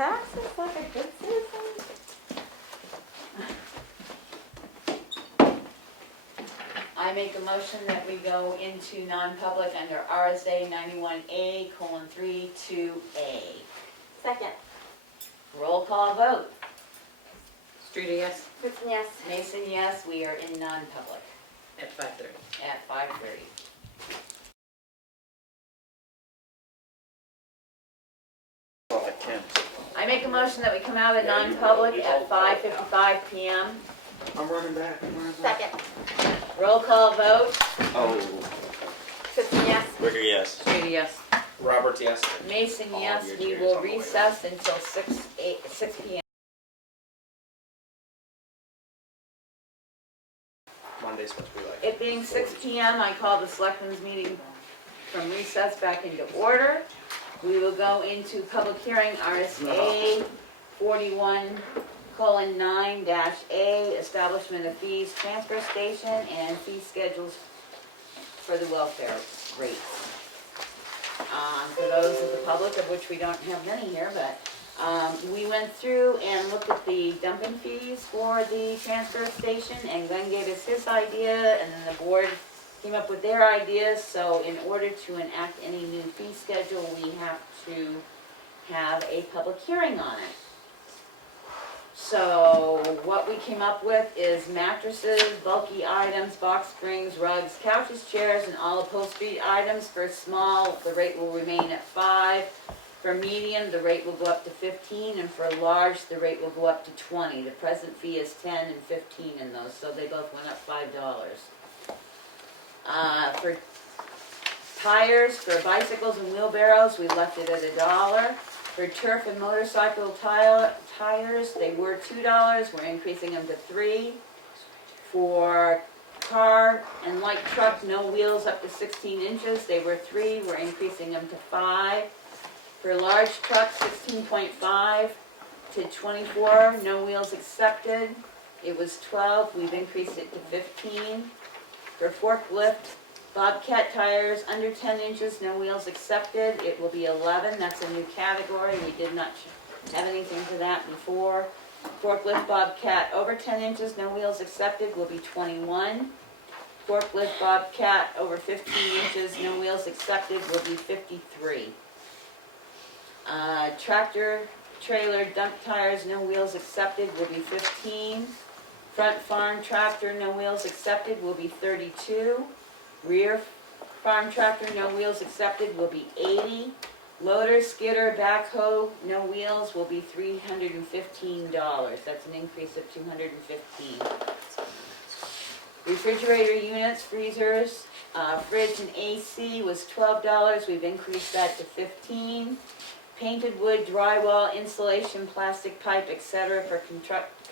taxes like a good citizen. I make a motion that we go into non-public under RSA 91A:3 2A. Second. Roll call vote. Streeter, yes, Kristen, yes. Mason, yes, we are in non-public at 5:30. at 5:30. At 10. I make a motion that we come out of non-public at 5:55 PM. I'm running back. Second. Roll call vote. Oh, Kristen, yes. Ricker, yes. Streeter, yes. Robert, yes. Mason, All yes, your we chairs will on the way recess until 6 PM. Monday's supposed to be like. It being 6 PM, I call the Selectmen's meeting from recess back into order. We will go into public hearing, RSA 41:9-A, establishment of fees, transfer station, and fee schedules for the welfare rates. For those of the public, of which we don't have many here, but we went through and looked at the dumping fees for the transfer station, and Glenn gave us his idea, and then the board came up with their ideas. So in order to enact any new fee schedule, we have to have a public hearing on it. So what we came up with is mattresses, bulky items, box springs, rugs, couches, chairs, and all upholstery items. For small, the rate will remain at 5. For medium, the rate will go up to 15, and for large, the rate will go up to 20. The present fee is 10 and 15 in those, so they both went up $5. For tires, for bicycles and wheelbarrows, we left it at $1. For turf and motorcycle tires, they were $2, we're increasing them to 3. For car and light truck, no wheels up to 16 inches, they were 3, we're increasing them to 5. For large trucks, 16.5 to 24, no wheels accepted, it was 12, we've increased it to 15. For forklift, Bobcat tires under 10 inches, no wheels accepted, it will be 11, that's a new category, we did not have anything for that before. Forklift Bobcat over 10 inches, no wheels accepted, will be 21. Forklift Bobcat over 15 inches, no wheels accepted, will be 53. Tractor trailer dump tires, no wheels accepted, will be 15. Front farm tractor, no wheels accepted, will be 32. Rear farm tractor, no wheels accepted, will be 80. Loader, skidder, backhoe, no wheels, will be $315. That's an increase of $215. Refrigerator units, freezers, fridge and AC was $12. We've increased that to 15. Painted wood, drywall, insulation, plastic pipe, etc. for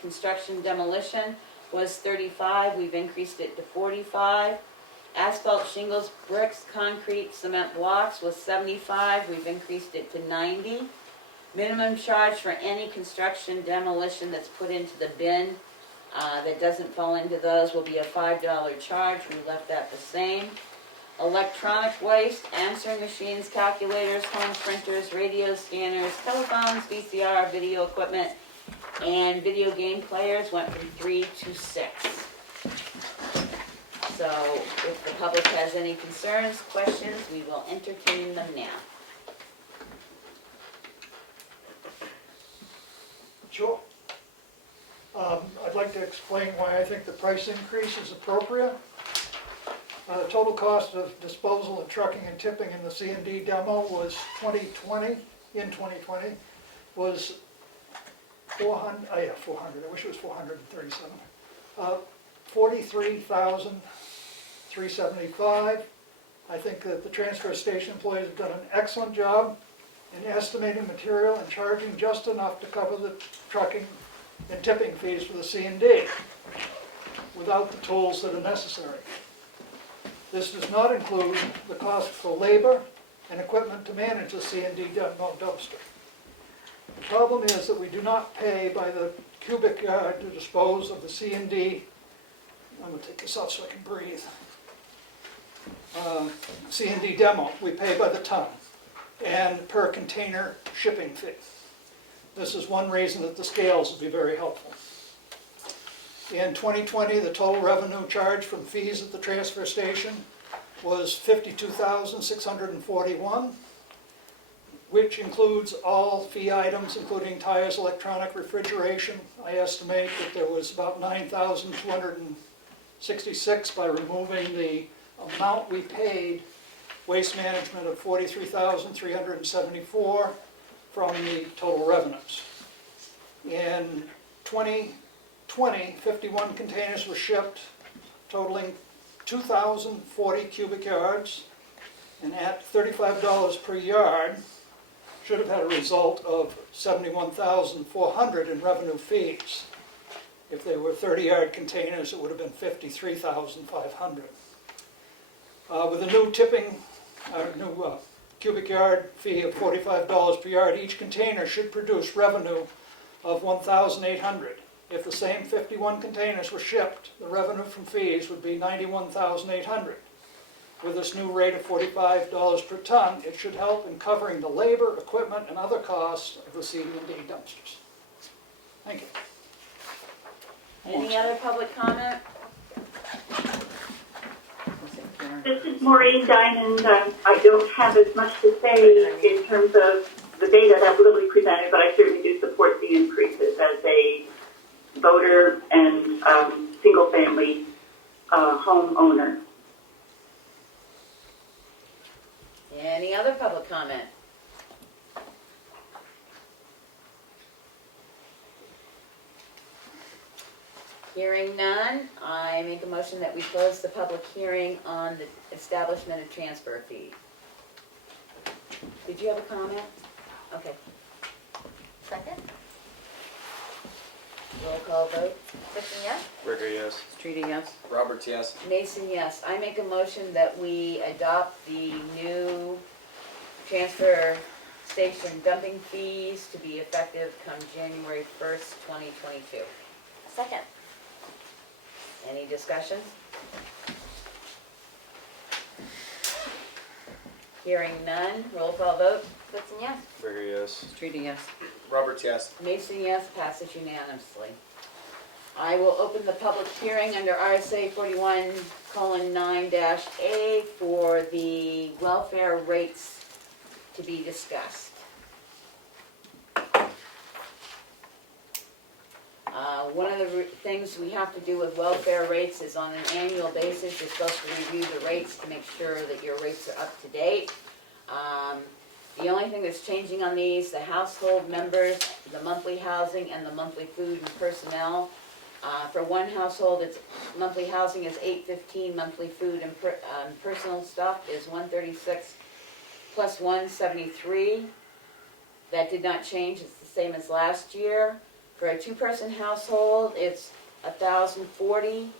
construction demolition was 35. We've increased it to 45. Asphalt, shingles, bricks, concrete, cement blocks was 75. We've increased it to 90. Minimum charge for any construction demolition that's put into the bin that doesn't fall into those will be a $5 charge. We left that the same. Electronic waste, answering machines, calculators, home printers, radio scanners, telephones, VCR, video equipment, and video game players went from 3 to 6. So if the public has any concerns, questions, we will entertain them now. Sure. I'd like to explain why I think the price increase is appropriate. The total cost of disposal and trucking and tipping in the C&D demo was 2020 was 400, I wish it was 437. 43,375. I think that the transfer station employees have done an excellent job in estimating material and charging just enough to cover the trucking and tipping fees for the C&D without the tools that are necessary. This does not include the cost for labor and equipment to manage the C&D dumpster. The problem is that we do not pay by the cubic yard to dispose of the C&D. I'm going to take this off so I can breathe. C&D demo, we pay by the ton and per container shipping fee. This is one reason that the scales would be very helpful. In 2020, the total revenue charged from fees at the transfer station was $52,641, which includes all fee items, including tires, electronic, refrigeration. I estimate that there was about $9,266 by removing the amount we paid waste management of $43,374 from the total revenues. In 2020, 51 containers were shipped, totaling 2,040 cubic yards, and at $35 per yard, should have had a result of $71,400 in revenue fees. If they were 30-yard containers, it would have been $53,500. With a new cubic yard fee of $45 per yard, each container should produce revenue of $1,800. If the same 51 containers were shipped, the revenue from fees would be $91,800. With this new rate of $45 per ton, it should help in covering the labor, equipment, and other costs of the CD&D dumpsters. Thank you. Any other public comment? This is Maureen Diamond. I don't have as much to say in terms of the data that Lily presented, but I certainly do support the increases as a voter and single-family home owner. Any other public comment? Hearing none, I make a motion that we close the public hearing on the establishment of transfer fee. Did you have a comment? Okay, Second. roll call vote. Dixon, yes? Ricker, yes. Streeter, yes. Roberts, yes. Mason, yes. I make a motion that we adopt the new transfer station dumping fees to be effective come January 1st, 2022. Second. Any discussion? Hearing none, roll call vote. Dixon, yes? Ricker, yes. Streeter, yes. Roberts, yes. Mason, yes, passes unanimously. I will open the public hearing under RSA 41:9-A for the welfare rates to be discussed. One of the things we have to do with welfare rates is on an annual basis, you're supposed to review the rates to make sure that your rates are up to date. The only thing that's changing on these, the household members, the monthly housing, and the monthly food and personnel. For one household, it's monthly housing is $815, monthly food and personal stuff is $136 plus $173. That did not change, it's the same as last year. For a two-person household, it's $1,040.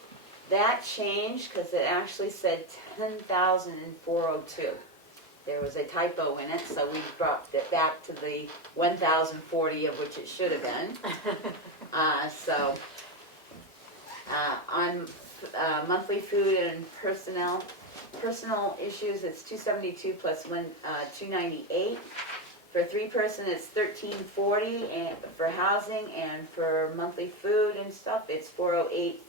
That changed because it actually said $10,402. There was a typo in it, so we dropped it back to the $1,040 of which it should have been. On monthly food and personal issues, it's $272 plus $298. For three-person, it's $1,340, and for housing and for monthly food and stuff, it's $408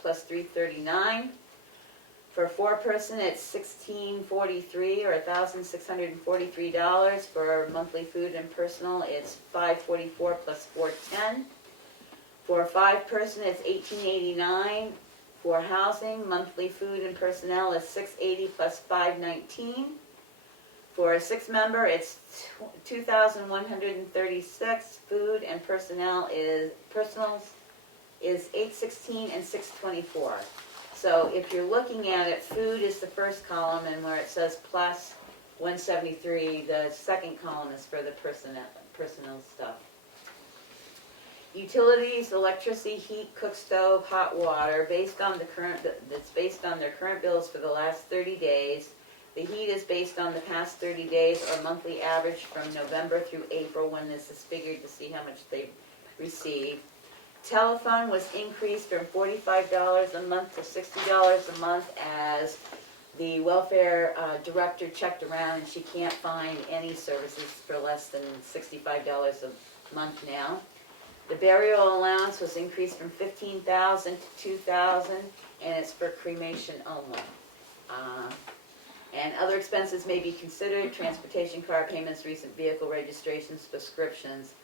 plus $339. For four-person, it's $1,643 or $1,643. For monthly food and personal, it's $544 plus $410. For five-person, it's $1,889. For housing, monthly food and personnel is $680 plus $519. For a six-member, it's $2,136. Food and personals is $816 and $624. So if you're looking at it, food is the first column, and where it says plus 173, the second column is for the personal stuff. Utilities, electricity, heat, cook stove, hot water, based on their current bills for the last 30 days. The heat is based on the past 30 days or monthly average from November through April, when this is figured to see how much they receive. Telephone was increased from $45 a month to $60 a month, as the welfare director checked around and she can't find any services for less than $65 month now. The burial allowance was increased from 15,000 to 2,000, and it's for cremation only. And other expenses may be considered: transportation, car payments, recent vehicle registrations, prescriptions.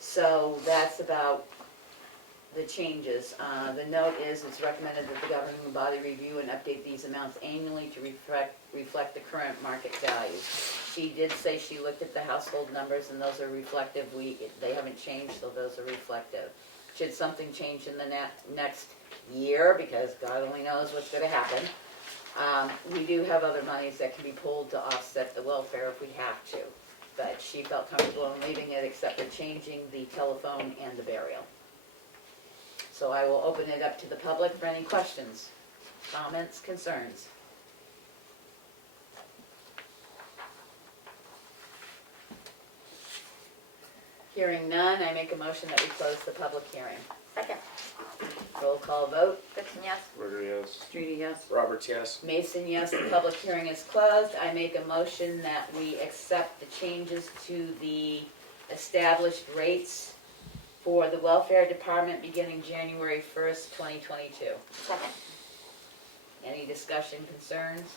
So that's about the changes. The note is, it's recommended that the governing body review and update these amounts annually to reflect the current market values. She did say she looked at the household numbers, and those are reflective. They haven't changed, so those are reflective. Should something change in the next year, because God only knows what's going to happen, we do have other monies that can be pulled to offset the welfare if we have to. But she felt comfortable in leaving it, except for changing the telephone and the burial. So I will open it up to the public for any questions, comments, concerns. Hearing none, I make a motion that we close the public hearing. Second. Roll call vote. Goodson, yes. Berger, yes. Streety, yes. Roberts, yes. Mason, yes. The public hearing is closed. I make a motion that we accept the changes to the established rates for the welfare department beginning January 1st, 2022. Second. Any discussion, concerns?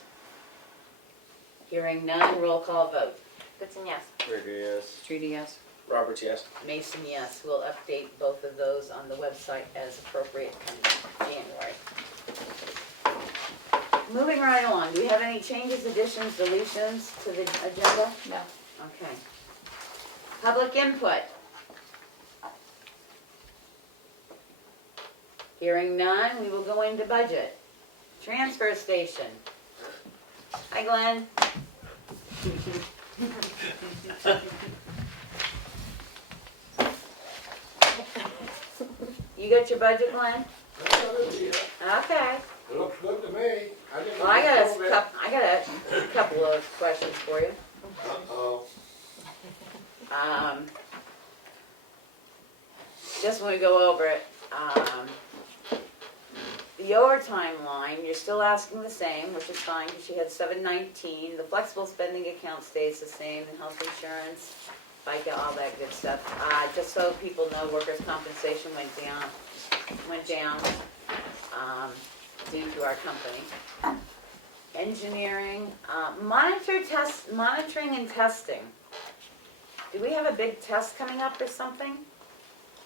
Hearing none, roll call vote. Goodson, yes. Berger, yes. Streety, yes. Roberts, yes. Mason, yes. We'll update both of those on the website as appropriate come January. Moving right along, do we have any changes, additions, deletions to the agenda? No. Okay. Public input. Hearing none, we will go into budget. Transfer station. Hi, Glenn. You got your budget, Glenn? Okay. It looks good to me. Well, I got a couple of questions for you. Uh-oh. Just want to go over it. The overtime line, you're still asking the same, which is fine, because she had 719. The flexible spending account stays the same, the health insurance, FICA, all that good stuff. Just so people know, workers' compensation went down due to our company. Engineering, monitoring and testing. Do we have a big test coming up or something?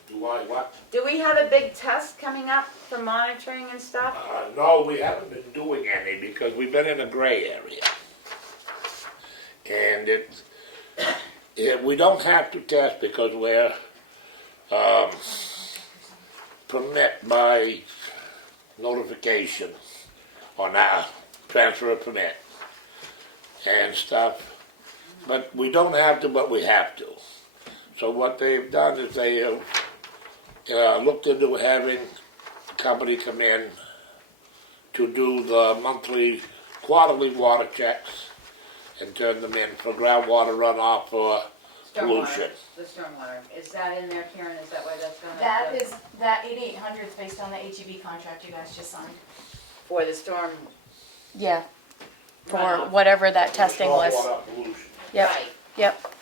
Do I what? Do we have a big test coming up for monitoring and stuff? No, we haven't been doing any because we've been in a gray area. And we don't have to test because we're permit by notification on our transfer of permit and stuff. But we don't have to, but we have to. So what they've done is they have looked into having the company come in to do the monthly, quarterly water checks and turn them in for groundwater runoff or pollution. The stormwater. Is that in there, Karen? Is that why that's going to? That 8,800 is based on the HEB contract you guys just signed. For the storm. Yeah. For Runoff. whatever that testing was. Saltwater pollution. Yep, Right. yep.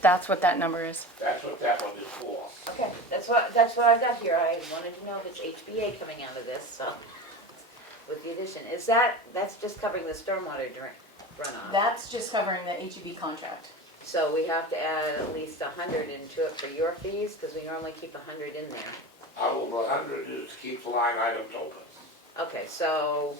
That's what that number is. That's what that one is for. Okay, that's what I've got here. I wanted to know if it's HBA coming out of this, so. With the addition, that's just covering the stormwater runoff? That's just covering the HEB contract. So we have to add at least 100 into it for your fees, because we normally keep 100 in there. Our 100 is keep the line items open. Okay, so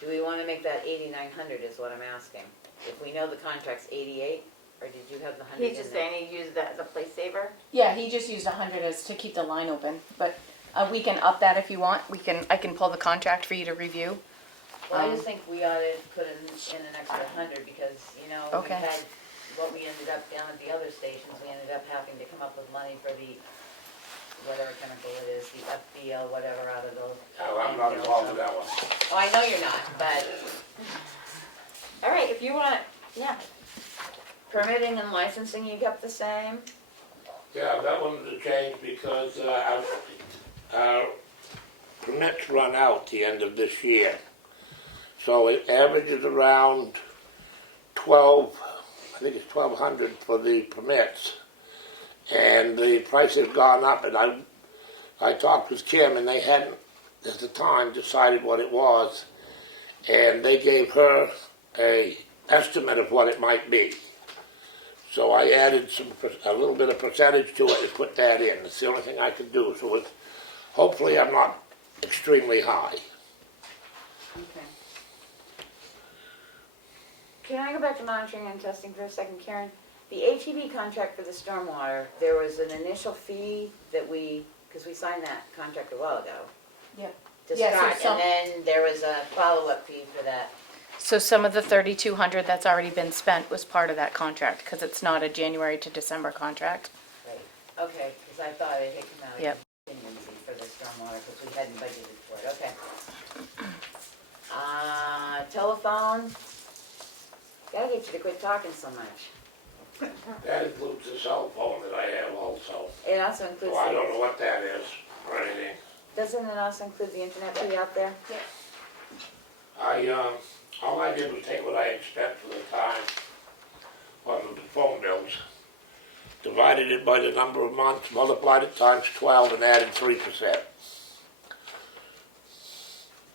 do we want to make that 8,900 is what I'm asking? If we know the contract's 88, or did you have the 100 He's in just there? saying he used that as a place saver. Yeah, he just used 100 as to keep the line open, but we can up that if you want. I can pull the contract for you to review. Well, I just think we ought to put in an extra 100, because, we Okay. had, what we ended up down at the other stations, we ended up having to come up with money for the, whatever chemical it is, the FBL, whatever, out of those. I'm not involved with that one. Oh, I know you're not, but All right, if you want, yeah. permitting and licensing, you kept the same? Yeah, that one's a change because our permits run out the end of this year. So it averages around 12 think it's 1,200 for the permits, and the price has gone up. And I talked with Kim, and they hadn't at the time decided what it was, and they gave her a estimate of what it might be. So I added a little bit of percentage to it and put that in. It's the only thing I could do. So hopefully I'm not extremely high. Okay. Can I go back to monitoring and testing for a second, Karen? The ATV contract for the stormwater, there was an initial fee that because we signed that contract a while ago. Yep. To Yeah, so start, some- and then there was a follow-up fee for that. So some of the 3,200 that's already been spent was part of that contract, because it's not a January to December contract. Right. Okay, because I thought it had come out of Yep. contingency for the stormwater, because we hadn't budgeted for it, okay. Telephone, gotta get you to quit talking so much. That includes the cell phone that I have also. It also includes, So I don't know what that is or anything. doesn't it also include the internet fee out there? All I did was take what I had spent for the time on the phone bills, divided it by the number of months, multiplied it times 12, and added 3%.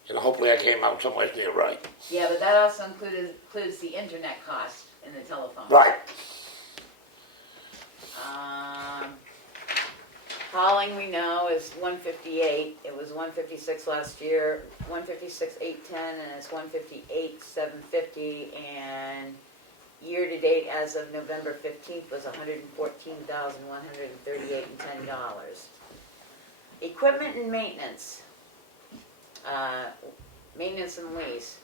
And hopefully I came out somewhere near right. Yeah, but that also includes the internet cost in the telephone. Right. Hauling, we know, is 158. It was 156 last year, 156,810, and it's 158,750. And year to date, as of November 15th, was $114,138.10. Equipment and maintenance, maintenance and lease.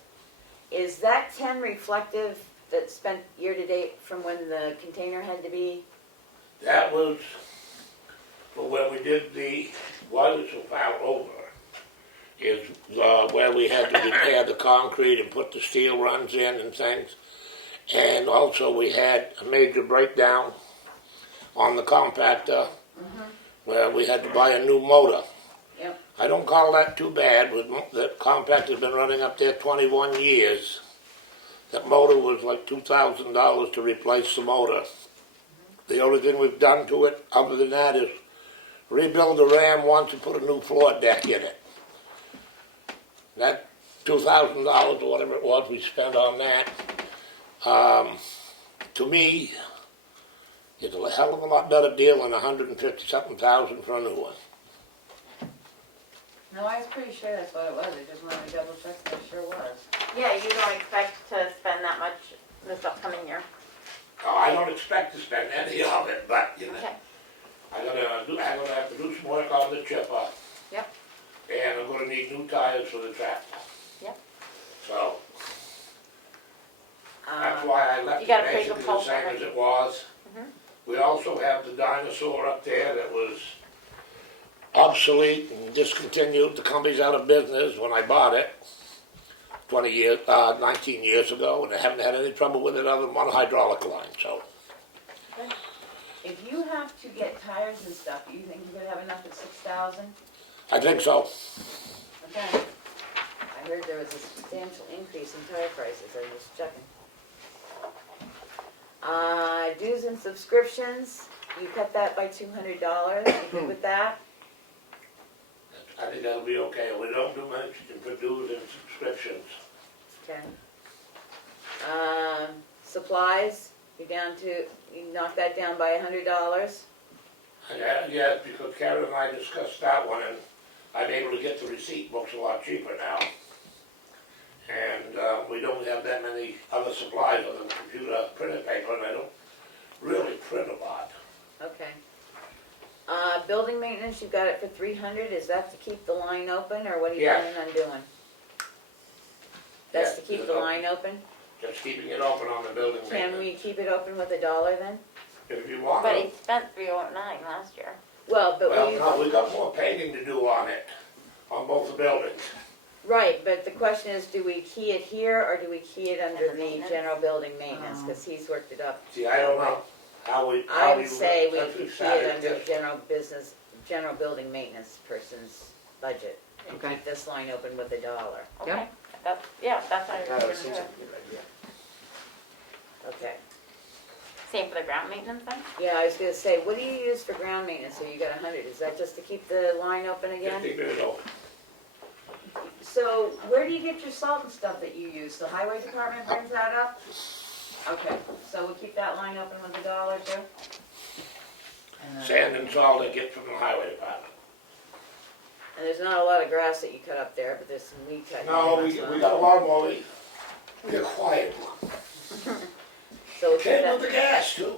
Is that 10 reflective that's spent year to date from when the container had to be? That was for when we did the water file over, is where we had to repair the concrete and put the steel runs in and things. And also we had a major breakdown on the compactor where we had to buy a new motor. Yep. I don't call that too bad. The compactor's been running up there 21 years. That motor was like $2,000 to replace the motor. The only thing we've done to it, other than that, is rebuild the ram once and put a new floor deck in it. That $2,000 or whatever it was we spent on that, to me, is a hell of a lot better deal than $150-something thousand for a new one. No, I was pretty sure that's what it was. I just wanted to double check that it sure was. Yeah, you don't expect to spend that much this upcoming year. Oh, I don't expect to spend any of it, but you know, Okay. I'm gonna have to do some work on the chipper. Yep. And I'm gonna need new tires for the tractor. Yep. So that's why I left You it gotta pay the basically the pulse same already. as it was. Mhm. We also have the dinosaur up there that was obsolete and discontinued. The company's out of business when I bought it 19 years ago, and I haven't had any trouble with it other than one hydraulic line. So If you have to get tires and stuff, do you think you're gonna have enough at 6,000? I think so. Okay. I heard there was a substantial increase in tire prices. I was checking. Dues and subscriptions, you cut that by $200. You good with that? I think that'll be okay. We don't do much for dues and subscriptions. Okay. Supplies, you knock that down by $100. Yeah, because Karen and I discussed that one, and I'm able to get the receipt books a lot cheaper now. And we don't have that many other supplies other than computer printed paper, and I don't really print a lot. Okay. Building maintenance, you got it for 300. Is that to keep the line open, or what are you Yeah. planning on doing? That's Yeah, to keep just the open. line open? Just keeping it open on the building Can maintenance. we keep it open with $1 then? If you want But to. he spent 309 last year. Well, but Well, no, we got more painting to do on it, on both the buildings. right, but the question is, do we key it here, or do we key it under Under the maintenance? general building maintenance? Because he's worked it up. See, I don't know how we. I would say we that's key it decided under just- general building maintenance person's budget. And Okay. keep this line open with $1. Okay. That's what I was That gonna seems do. like a good idea. Okay. Same for the ground maintenance then? Yeah, I was gonna say, what do you use for ground maintenance? So you got 100, is that just to keep the line open Just again? keep it open. So where do you get your salt and stuff that you use? The highway department brings that up? Okay, so we'll keep that line open with $1 too? Sand and salt I get from the highway department. And there's not a lot of grass that you cut up there, but there's some weed cutting. No, going we on. got a lot more, we a quiet one. So we'll keep Came with that, the gas too,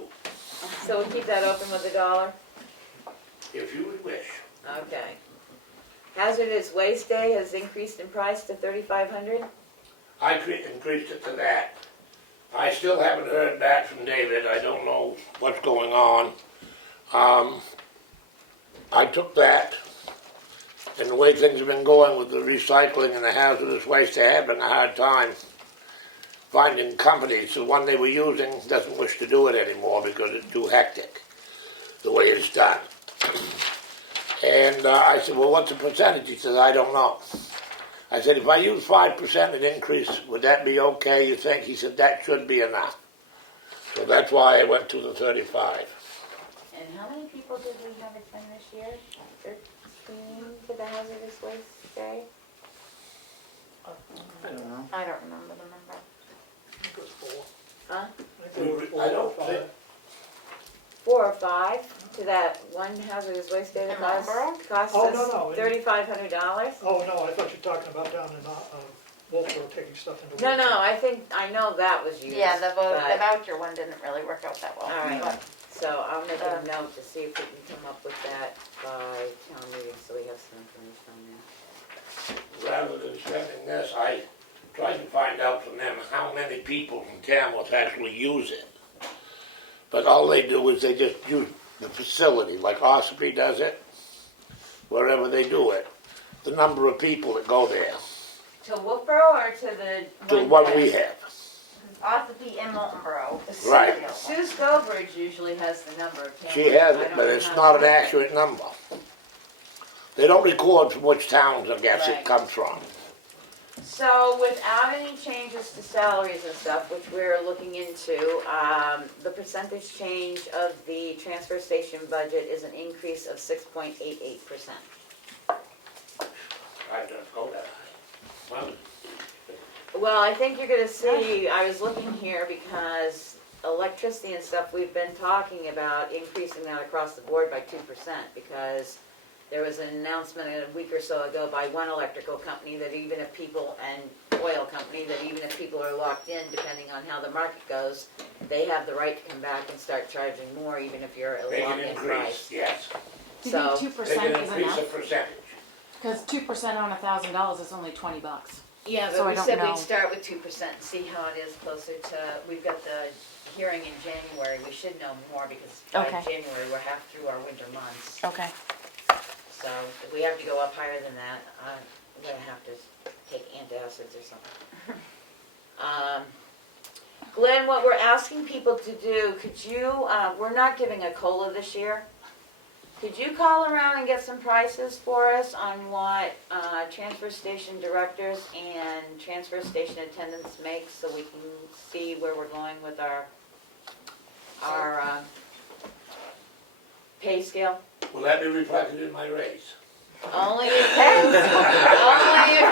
so we'll keep that open with $1? if you would wish. Okay. Hazardous Waste Day has increased in price to $3,500? I increased it to that. I still haven't heard back from David, I don't know what's going on. I took that, and the way things have been going with the recycling and the hazardous waste, they're having a hard time finding companies. The one they were using doesn't wish to do it anymore because it's too hectic, the way it's done. And I said, well, what's the percentage? He says, I don't know. I said, if I use 5% an increase, would that be okay, you think? He said, that should be enough. So that's why I went to the 35. And how many people did we have attend this year? 13 for the Hazardous Waste Day? I don't know. I don't remember the number. I think it was 4. Huh? I think it was 4 I or don't 5. think, 4 or 5 to that one Hazardous Waste Day that In Marlboro? cost Oh, us no, no. $3,500? Oh, no, I thought you were talking about down in Wolfboro taking stuff into. No, Wolfboro. I know that was used. Yeah, the but- voucher one didn't really work out that well. All right. But So I'll make a note to see if we can come up with that by town meeting, so we have some information on there. rather than spending this, I tried to find out from them how many people from Tamworth actually use it. But all they do is they just use the facility, like Ossipee does it, wherever they do it. The number of people that go there, To Wolfboro or to the? to what we have. Ossipee and Moultonboro. Right. Sue Scobridge usually has the number of cameras. She has I it, don't but know it's how not an to- accurate number. They don't record from which towns, I guess, Right. it comes from. So without any changes to salaries and stuff, which we're looking into, the percentage change of the transfer station budget is an increase of 6.88%. I don't go that high. Well, Well, I think you're gonna see, I was looking here because electricity and stuff, we've been talking about increasing that across the board by 2% because there was an announcement a week or so ago by one electrical company that even if people, and oil company, that even if people are locked in, depending on how the market goes, they have the right to come back and start charging more even if you're they a can locked-in increase, price. yes. Do you So, think They 2% can is increase the enough? percentage. Because 2% on $1,000 is only $20. yeah, So but I we don't said know. we'd start with 2% and see how it is closer to, we've got the hearing in January, we should know more because by Okay. January, we're half through our winter months. Okay. So if we have to go up higher than that, I'm gonna have to take antacids or something. Glenn, what we're asking people to do, could you, we're not giving a COLA this year. Could you call around and get some prices for us on what transfer station directors and transfer station attendants make so we can see where we're going with our pay scale? Will that be reflected in my raise? Only if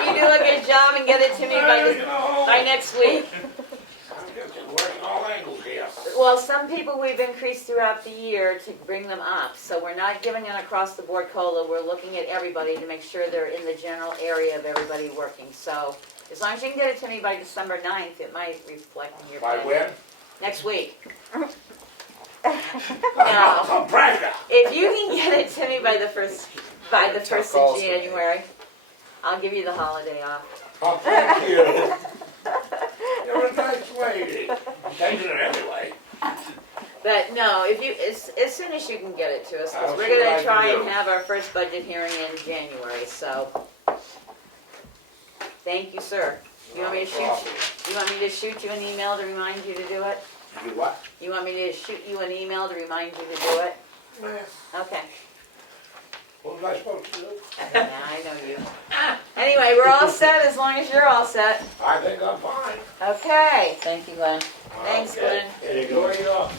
you do a good job and get it to me by next week. I'm just working all angles here. Well, some people we've increased throughout the year to bring them up, so we're not giving an across-the-board COLA, we're looking at everybody to make sure they're in the general area of everybody working. So, as long as you can get it to me by December 9th, it might reflect in your By pay. when? Next week. I'm some pressure. If you can get it to me by the first Tough of calls to make. January, I'll give you the holiday off. Oh, thank you. You're a nice lady. I'm taking it anyway. But no, if you, as soon as you can get it to us, because I'll we're see what I gonna can try do. and have our first budget hearing in January, so. Thank you, sir. You want me to shoot you an email to remind you to do it? You what? You want me to shoot you an email to remind you to do it? Okay. What was I supposed to do? Yeah, I know you. Anyway, we're all set as long as you're all set. I think I'm fine. Okay. Thank you, Glenn. Thanks, Okay. Glenn. Enjoy your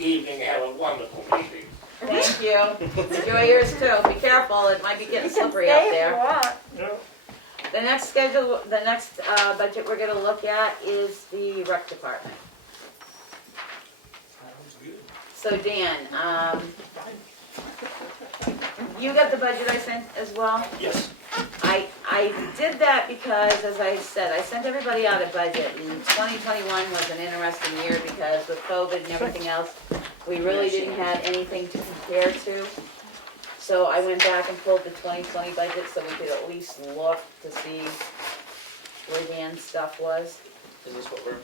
evening. Have a wonderful meeting. Thank you. Enjoy yours too. Be careful, it might be getting slippery out there. Yeah. The next budget we're gonna look at is the rec department. So Dan, you got the budget I sent as well? Yes. I did that because, as I said, I sent everybody out a budget, and 2021 was an interesting year because with COVID and everything else, we really didn't have anything to compare to. So I went back and pulled the 2020 budget so we could at least look to see where Dan's stuff was. Is this what we're?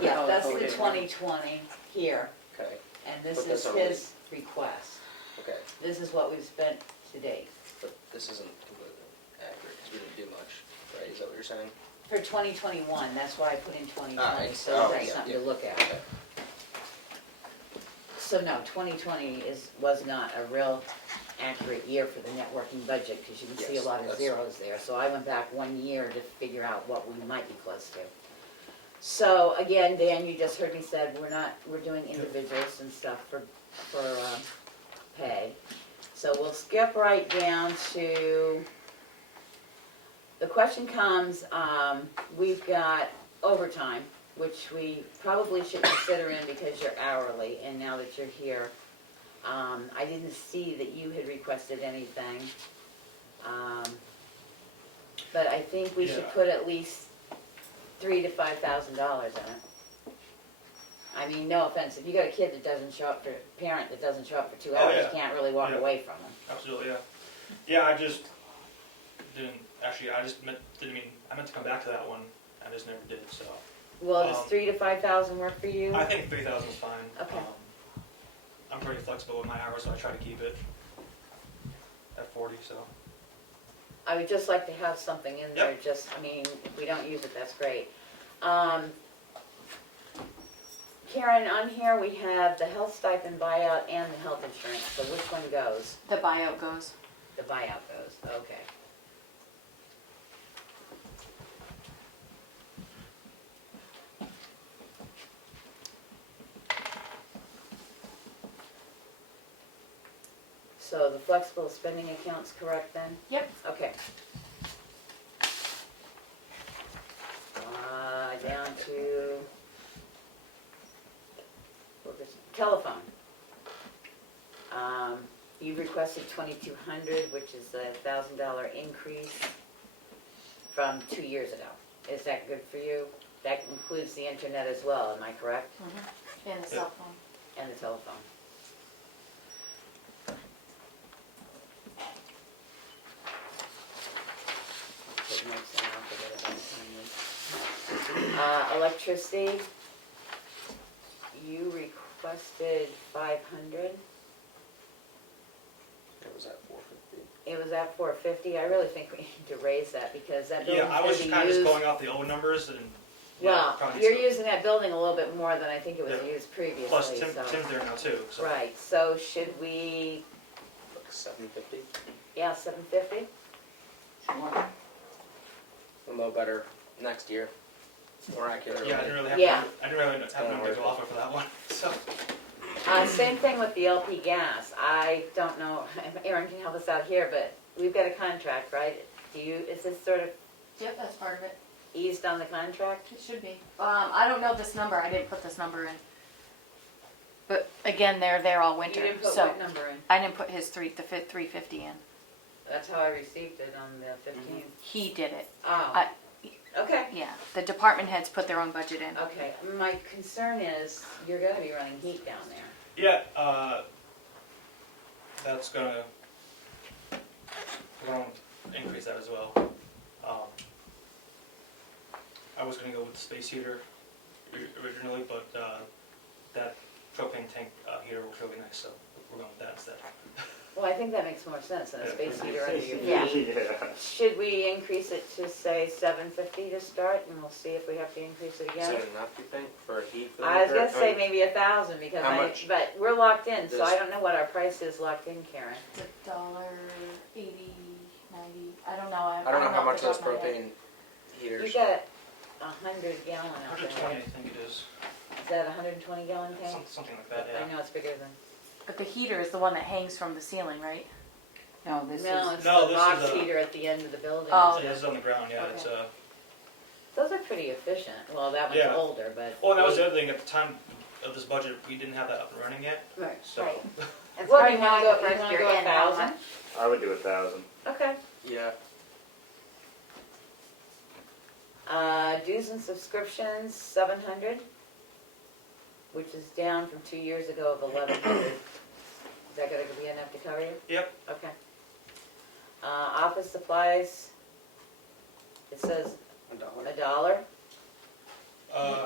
Yeah, Oh, that's okay. the 2020 here, Okay, and this But is that's his request. okay, This is what we've spent to date. but this isn't completely accurate, because we didn't do much, right, is that what you're saying? For 2021, that's why I put in 2020, Alright. so Oh, that's yeah, something yeah. to look at. Okay. So no, 2020 was not a real accurate year for the networking budget, because you can see a Yes, lot of that's- zeros there. So I went back 1 year to figure out what we might be close to. So again, Dan, you just heard me said, we're doing individuals and stuff for pay. So we'll skip right down to, the question comes, we've got overtime, which we probably should consider in because you're hourly, and now that you're here, I didn't see that you had requested anything. But I think we should Yeah. put at least $3,000 to $5,000 in it. I mean, no offense, if you got a kid that doesn't show up parent that doesn't show up for 2 Oh, hours, yeah. you can't really walk Yeah. away from them. Absolutely, yeah. Yeah, I just didn't, actually, I meant to come back to that one, I just never did, so. Well, does 3,000 to 5,000 work for you? I think 3,000 is fine. Okay. I'm pretty flexible with my hours, so I try to keep it at 40, so. I would just like to have something in there, Yep. I mean, if we don't use it, that's great. Karen, on here we have the health stipend buyout and the health insurance, so which one goes? The buyout goes. The buyout goes, okay. So the flexible spending account's correct then? Yep. Okay. Down to telephone. You requested 2,200, which is a $1,000 increase from 2 years ago. Is that good for you? That includes the internet as well, am I correct? And the cell phone. And the telephone. Put notes in, I'll forget about the time. Electricity, you requested 500. It was at 450. It was at 450. I really think we need to raise that because that building's Yeah, I gonna was be kind of just used. going off the old numbers and. yeah, Well, probably you're so. using that building a little bit more than I think it was Yeah. used previously, Plus so. Tim's there now too, so. Right, so should we, Like 750? yeah, 750? We'll know better next year, more accurately. Yeah, I didn't really have, Yeah. I didn't really have number to go off of for that one, so. Same thing with the LP gas. I don't know, Aaron can help us out here, but we've got a contract, right? Is this sort of Yep, that's part of it. eased on the contract? It should be. I don't know this number. I didn't put this number in. But again, they're there all winter. You didn't put so what number in? I didn't put his 350 in. That's how I received it on the 15th. He did it. Oh, okay. Yeah, the department heads put their own budget in. Okay, my concern is you're gonna be running heat down there. Yeah, that's gonna, we're gonna increase that as well. I was gonna go with the space heater originally, but that propane tank heater works really nice, so we're going with that instead. Well, I think that makes more sense than a Yeah. space heater under your Yeah. feet. Should we increase it to say 750 to start, and we'll see if we have to increase it Is again? that enough, you think, for a heat? For the I was winter? gonna say maybe 1,000 because How much but we're locked in, so does- I don't know what our price is locked in, Karen. It's $1.80, 90. I don't know. I don't know how off much the those top of my head. propane You heaters. got 100 gallon out 120, there. I think it is. Is that a 120 gallon tank? Something like that, I yeah. know it's bigger than, But the heater is the one that hangs from the ceiling, right? No, this no, is, it's No, the this box is a- heater at the end of the building. Oh. Yeah, this is on the ground, yeah, it's Those are pretty efficient. Well, that one's Yeah. older, but. oh, and that was the other thing, at the time of this budget, we didn't have that up and running yet, Right. so. Right. It's Well, hard you knowing wanna the go, you first wanna year go in how 1,000? much. I would do 1,000. Okay. Yeah. Dues and subscriptions, 700, which is down from 2 years ago of 1,100. Is that gonna be enough to cover you? Yep. Okay. Office supplies, it says $1. $1.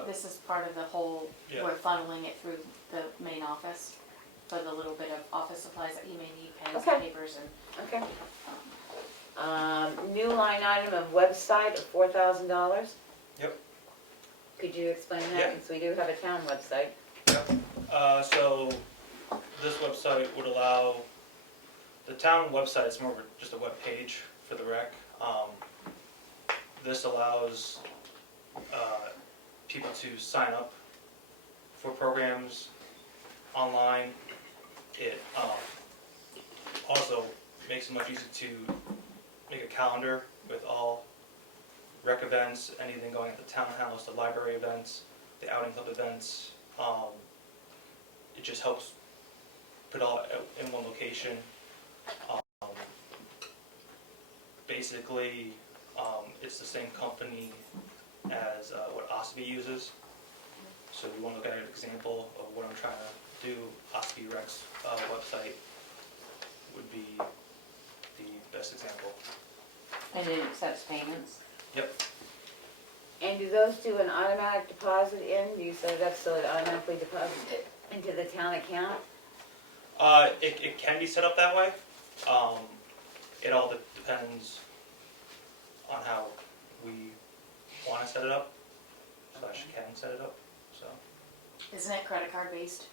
This is part of the whole, Yeah. we're funneling it through the main office for the little bit of office supplies that you may need, pens Okay. and papers and, Okay. New line item of website of $4,000. Yep. Could you explain that? Yeah. Because we do have a town website. So this website would allow, the town website is more of just a web page for the rec. This allows people to sign up for programs online. It also makes it much easier to make a calendar with all rec events, anything going at the townhouse, the library events, the outing club events. It just helps put all in one location. Basically, it's the same company as what OSBI uses. So if you want to look at an example of what I'm trying to do, OSBI Rec's website would be the best example. and it accepts payments. Yep. And do those do an automatic deposit in? Do you set it up so it automatically deposits it into the town account? It can be set up that way. It all depends on how we want to set it up, slash can set it up, so. isn't it credit card based?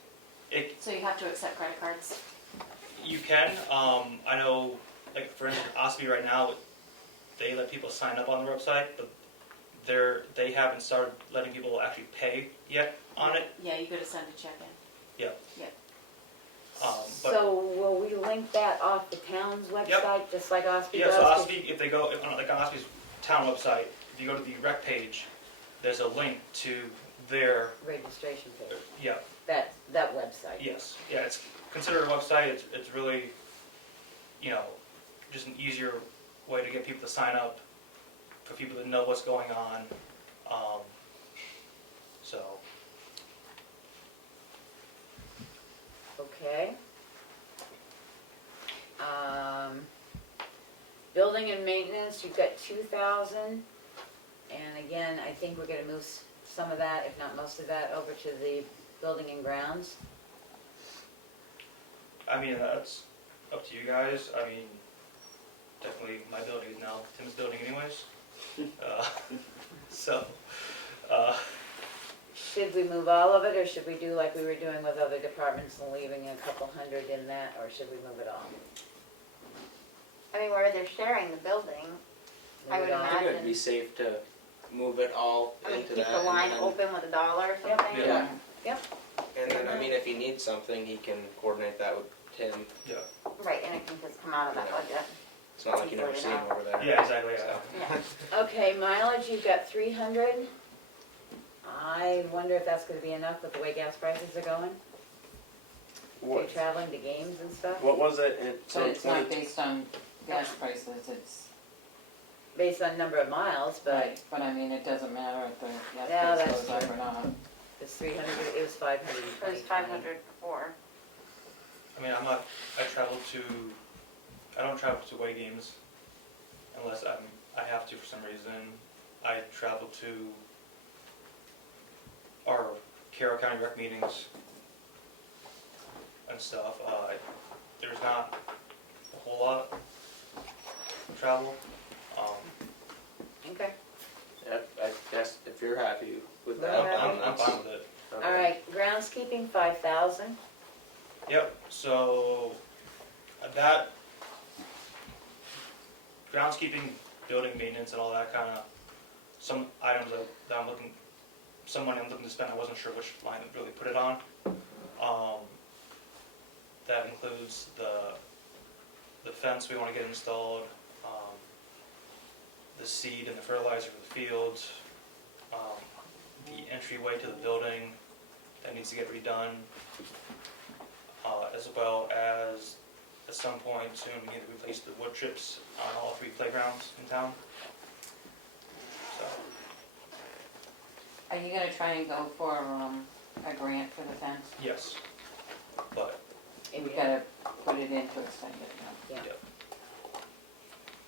It, So you have to accept credit cards? you can, I know, like for instance, OSBI right now, they let people sign up on the website, but they haven't started letting people actually pay yet on it. Yeah, you gotta send a check in. But So will we link that off the town's website, just like OSBI yeah, does? so OSBI, if they go, like on OSBI's town website, if you go to the rec page, there's a link to their, Registration page, yeah, that website. yes, yeah, it's considered a website, it's really, just an easier way to get people to sign up, for people to know what's going on, so. Okay. Building and maintenance, you've got 2,000, and again, I think we're gonna move some of that, if not most of that, over to the building and grounds. I mean, that's up to you guys. I mean, definitely my building is now Tim's building anyways. So, Should we move all of it, or should we do like we were doing with other departments and leaving a couple hundred in that, or should we move it all? I mean, where they're sharing the building, I Move would it all? I think it would imagine. be safe to move it all I mean, into keep that. the line and then, open with $1 or something. Yeah. And then, I mean, if he needs something, he can coordinate that with Tim. yeah, Right, and it can just come out of that Yeah. budget. It's not like you never see him over there. yeah, exactly, yeah. Yeah. Okay, mileage, you've got 300. I wonder if that's gonna be enough with the way gas prices are going? If you're traveling to games and stuff, What was it? But it's not based on gas prices, it's, based on number of miles, but right, but I mean, it doesn't matter if the Yeah, gas price that's goes up true. or not. it's 300, it was 500. It was 500 before. I mean, I don't travel to away games unless I have to for some reason. I travel to our Carroll County rec meetings and stuff. There's not a whole lot of travel. Okay, Yep, I guess if you're happy with We're that, happy. then I'm that's fine with it. okay. all right, groundskeeping, 5,000. Yep, so that groundskeeping, building maintenance and all that kind of, some items that I'm looking some money I'm looking to spend. I wasn't sure which line to really put it on. That includes the fence we want to get installed, the seed and the fertilizer for the fields, the entryway to the building that needs to get redone, as well as at some point soon we need to replace the wood chips on all 3 playgrounds in town. So, Are you gonna try and go for, a grant for the fence? yes, but We gotta put it in to extend it now.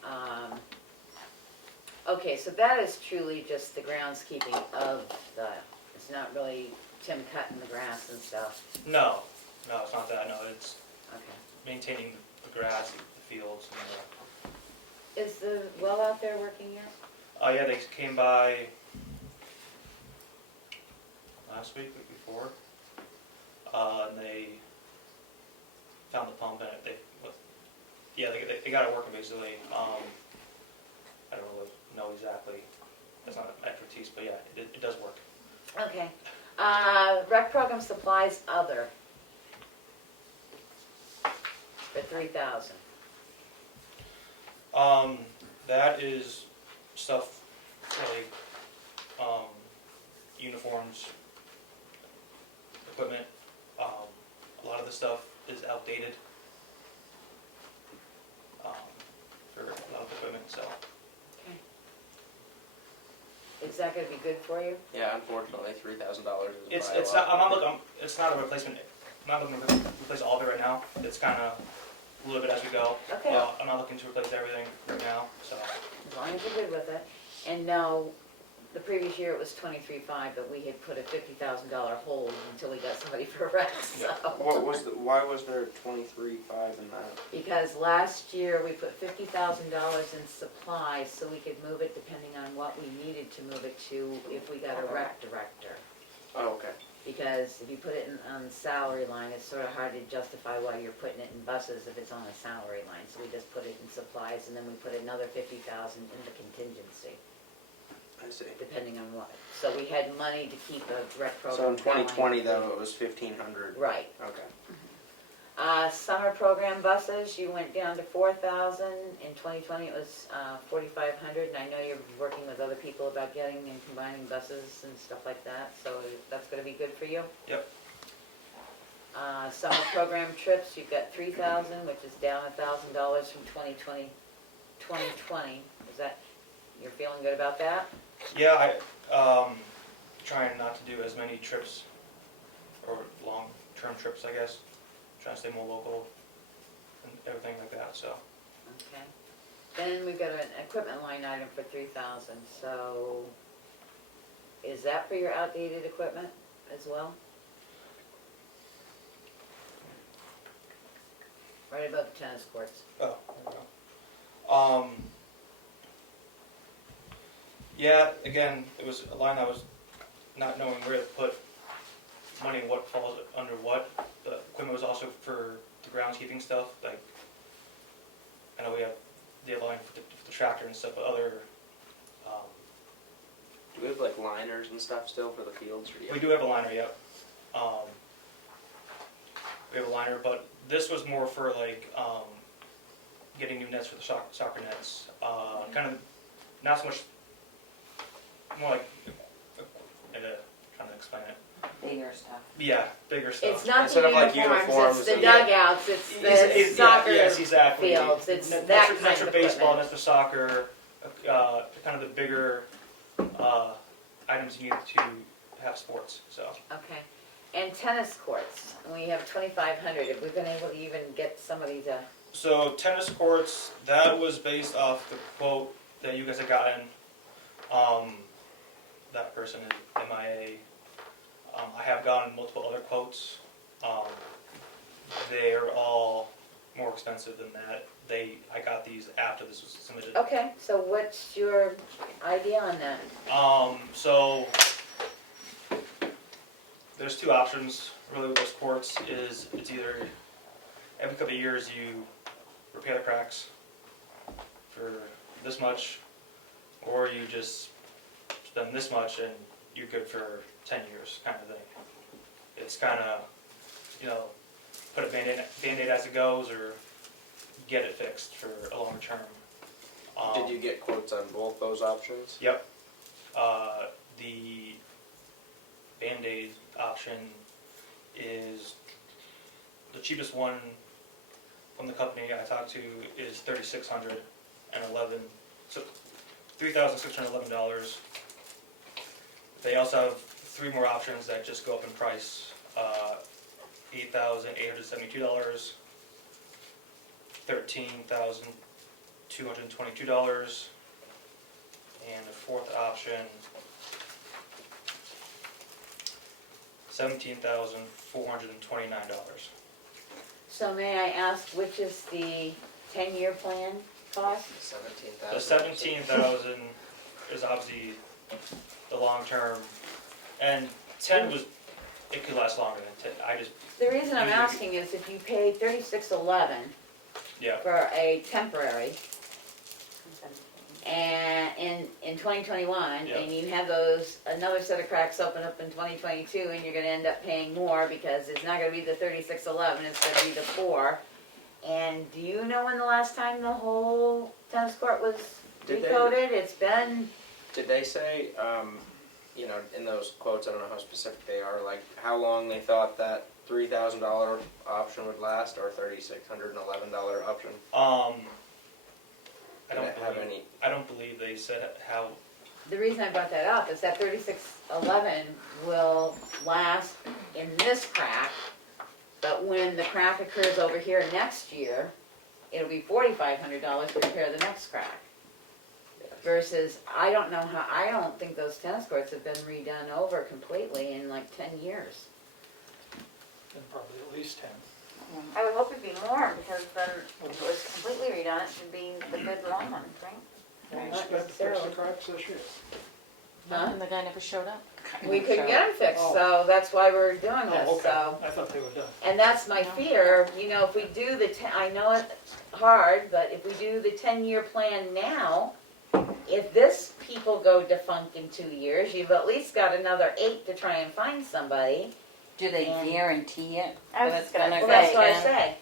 Yeah. Okay, so that is truly just the groundskeeping of the, it's not really Tim cutting the grass and stuff. no, it's not that. No, it's Okay. maintaining the grass, the fields, and Is the well out there working yet? yeah, they came by last week before, and they found the pump and they got it working basically. I don't really know exactly. That's not my expertise, but yeah, it does work. Okay. Rec program supplies other. For 3,000. That is stuff like uniforms, equipment. A lot of the stuff is outdated for a lot of equipment. So Okay. Is that gonna be good for you? Yeah, unfortunately, $3,000 is it's not. I'm not looking. It's not a replacement. I'm not looking to replace all of it right now. It's kind of a little bit as we go. Okay. I'm not looking to replace everything right now. So As long as you're good with it. And no, the previous year it was 23.5, but we had put a $50,000 hold until we got somebody for rec, so. Why was there 23.5 in that? Because last year we put $50,000 in supplies so we could move it depending on what we needed to move it to if we got a rec director. Oh, okay. Because if you put it on the salary line, it's sort of hard to justify why you're putting it in buses if it's on a salary line. So we just put it in supplies and then we put another $50,000 in the contingency, I see. depending on what. So we had money to keep a rec program So in 2020 going. though, it was 1,500. Right. Okay. Summer program buses, you went down to 4,000. In 2020, it was 4,500. And I know you're working with other people about getting and combining buses and stuff like that. So that's going to be good for you. yep. Summer program trips, you've got 3,000, which is down $1,000 from 2020. Is that, you're feeling good about that? Yeah, I trying not to do as many trips or long-term trips, I guess. Trying to stay more local and everything like that. So Okay. Then we've got an equipment line item for 3,000. So is that for your outdated equipment as well? Right above the tennis courts. there we go. Yeah, again, it was a line I was not knowing where to put money and what falls under what. The equipment was also for the groundskeeping stuff. Like, I know we have the line for the tractor and stuff, but other. Do we have like liners and stuff still for the fields? Or We do have a liner, yep. We have a liner, but this was more for like getting new nets for the soccer nets. Kind of not so much, more like trying to explain it. Bigger stuff. Yeah, bigger stuff. It's not Instead the of, like, uniforms, uniforms it's the and- dugouts, it's the soccer yes, exactly. fields, it's Net that for- kind net of for baseball, equipment. net for soccer, kind of the bigger items you need to have sports. So Okay. And tennis courts, we have 2,500. Have we been able to even get somebody to, So tennis courts, that was based off the quote that you guys had gotten. That person is MIA. I have gotten multiple other quotes. They are all more expensive than that. I got these after this was submitted. okay, so what's your idea on that? So there's two options really with those courts. It's either every couple of years you repair the cracks for this much, or you just spend this much and you're good for 10 years kind of thing. It's kind of, you know, put a Band-Aid as it goes or get it fixed for a longer term. Did you get quotes on both those options? Yep. The Band-Aid option is the cheapest one from the company I talked to is $3,611. So $3,611. They also have 3 more options that just go up in price. $8,872, $13,222, and the 4th option, $17,429. So may I ask, which is the 10-year plan cost? 17,000. The 17,000 is obviously the long term, and 10 was, it could last longer than 10. I just, The reason I'm asking is if you pay $36.11 yeah, for a temporary, and in 2021, Yeah. and you have another set of cracks open up in 2022, and you're gonna end up paying more because it's not gonna be the 36.11, it's gonna be the 4. And do you know when the last time the whole tennis court was Did they- recoded? It's been, Did they say, you know, in those quotes, I don't know how specific they are, like how long they thought that $3,000 option would last, or $3,611 option? I don't believe they said how. the reason I brought that up is that 36.11 will last in this crack, but when the crack occurs over here next year, it'll be $4,500 to repair the next crack. Versus, I don't think those tennis courts have been redone over completely in like 10 years. And probably at least 10. I would hope it'd be more, because then if it was completely redone, it should be the good long ones, right? We Not spent to fix the necessarily. cracks this year. Huh? And the guy never showed up. We couldn't get them fixed, Oh. so that's why we're doing this, Oh, okay. so. I thought they were done. And that's my fear, you know, if we do I know it's hard, but if we do the 10-year plan now, if this people go defunct in 2 years, you've at least got another 8 to try and find somebody. Do they And- guarantee it? I was That just it's gonna gonna Well, go that's what I again? say.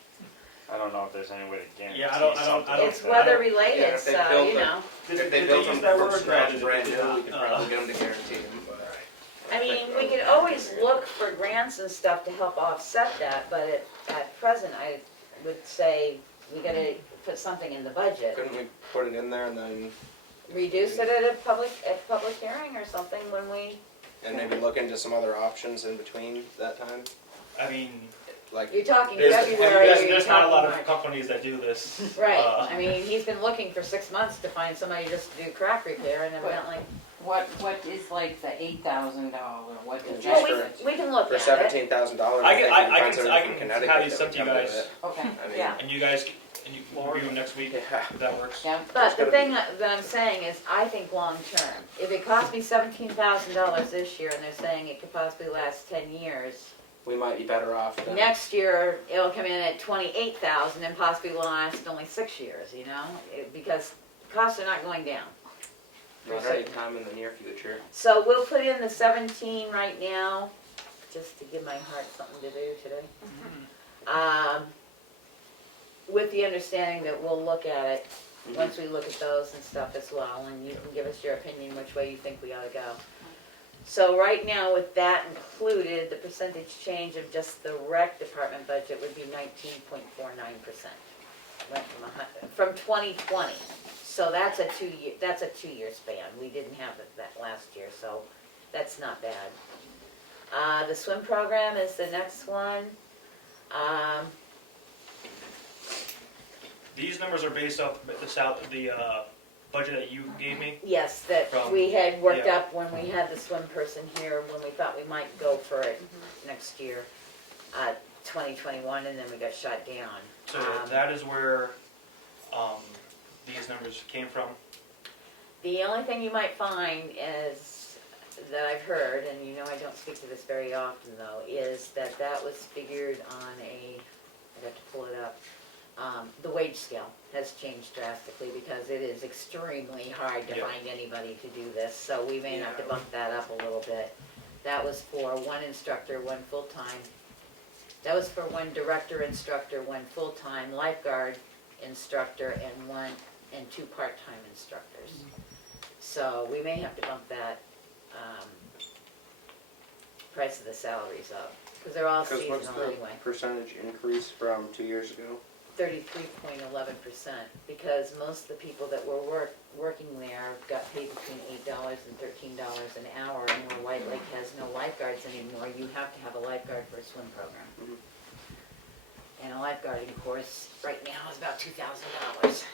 I don't know if there's any way to guarantee Yeah, I don't- something It's like that. weather Yeah, related, if they so, built you it- know. If they Did they built use them that from word? scratch, No, brand they did new, not. we could probably get them to guarantee them, but. I mean, we could always look for grants and stuff to help offset that, but at present, I would say we gotta put something in the budget. Couldn't we put it in there and then, Reduce it at a public hearing or something when we, and maybe look into some other options in between that time? I mean, Like, you're talking there's, February, or you're there's not a lot talking of March. companies that do this. Right, I mean, he's been looking for 6 months to find somebody just to do crack repair, and evidently, What is like the $8,000? What is Just well, that? we can look for at it. $17,000, I I can- think I we can find can- somebody I from can Connecticut have that these would sent to come you do guys. it. Okay, I mean, Yeah. And you guys, and you review them next week, Yeah. if that works. yeah. But the gotta thing be- that I'm saying is, I think long-term, if it cost me $17,000 this year, and they're saying it could possibly last 10 years, We might be better off than. next year, it'll come in at 28,000 and possibly will last only 6 years, you know? Because costs are not going down. Not any time in the near future. So we'll put in the 17 right now, just to give my heart something to do today. With the understanding that we'll look at it, once we look at those and stuff as well, and you can give us your opinion which way you think we ought to go. So right now, with that included, the percentage change of just the rec department budget would be 19.49%. Went from 2020. So that's a 2-year span. We didn't have that last year, so that's not bad. The swim program is the next one. These numbers are based off the budget that you gave me. Yes, that From- we had worked yeah. up when we had the swim person here, when we thought we might go for it next year, 2021, and then we got shot down. So that is where these numbers came from. The only thing you might find is, that I've heard, and you know I don't speak to this very often though, is that was figured on I got to pull it up, the wage scale has changed drastically because it is extremely hard to Yeah. find anybody to do this, so we may have to Yeah. bump that up a little bit. That was for one instructor, one full-time. That was for one director instructor, one full-time lifeguard instructor, and two part-time instructors. So we may have to bump that, price of the salaries up, because they're all Because what's seasonal the anyway. percentage increase from 2 years ago? 33.11%, because most of the people that were working there got paid between $8 and $13 an hour, and where White Lake has no lifeguards anymore, you have to have a lifeguard for a swim program. Mhm. And a lifeguarding course right now is about $2,000.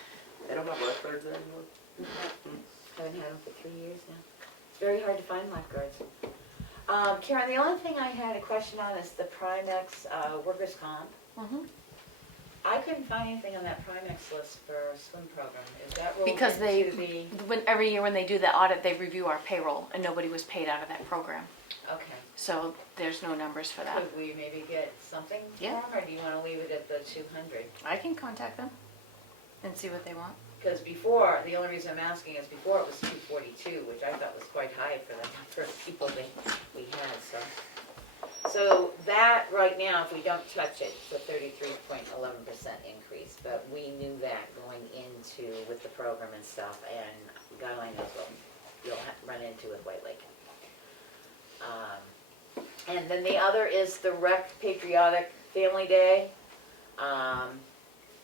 They don't have lifeguards there anymore? Haven't had them for 3 years now. It's very hard to find lifeguards. Karen, the only thing I had a question on is the Primex workers' comp. Mhm. I couldn't find anything on that Primex list for a swim program. Is that rolled Because they, into the? every year when they do the audit, they review our payroll, and nobody was paid out of that program. Okay. So there's no numbers for that. Could we maybe get something for Yeah. them, or do you want to leave it at the 200? I can contact them and see what they want. Because before, the only reason I'm asking is before it was 242, which I thought was quite high for the number of people we had, so. So that, right now, if we don't touch it, it's a 33.11% increase, but we knew that going into, with the program and stuff, and God only knows what you'll run into with White Lake. And then the other is the Rec Patriotic Family Day.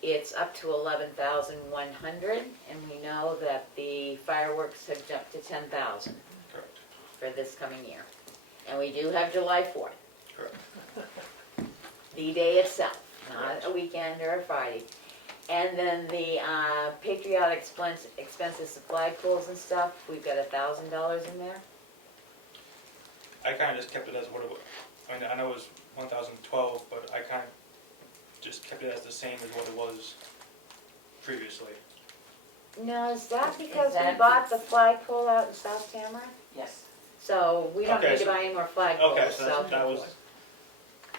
It's up to 11,100, and we know that the fireworks have jumped to 10,000 Correct. for this coming year. And we do have July 4th, Correct. the day itself, not a weekend or a Friday. And then the patriotic expenses, the flagpoles and stuff, we've got $1,000 in there. I kind of just kept it as what it was. I mean, I know it was 1,012, but I kind of just kept it as the same as what it was previously. Now, is that because we that- bought the flagpole out in South Tamworth? Yes. So we don't Okay, need to so- buy any more flagpoles, Okay, so that was,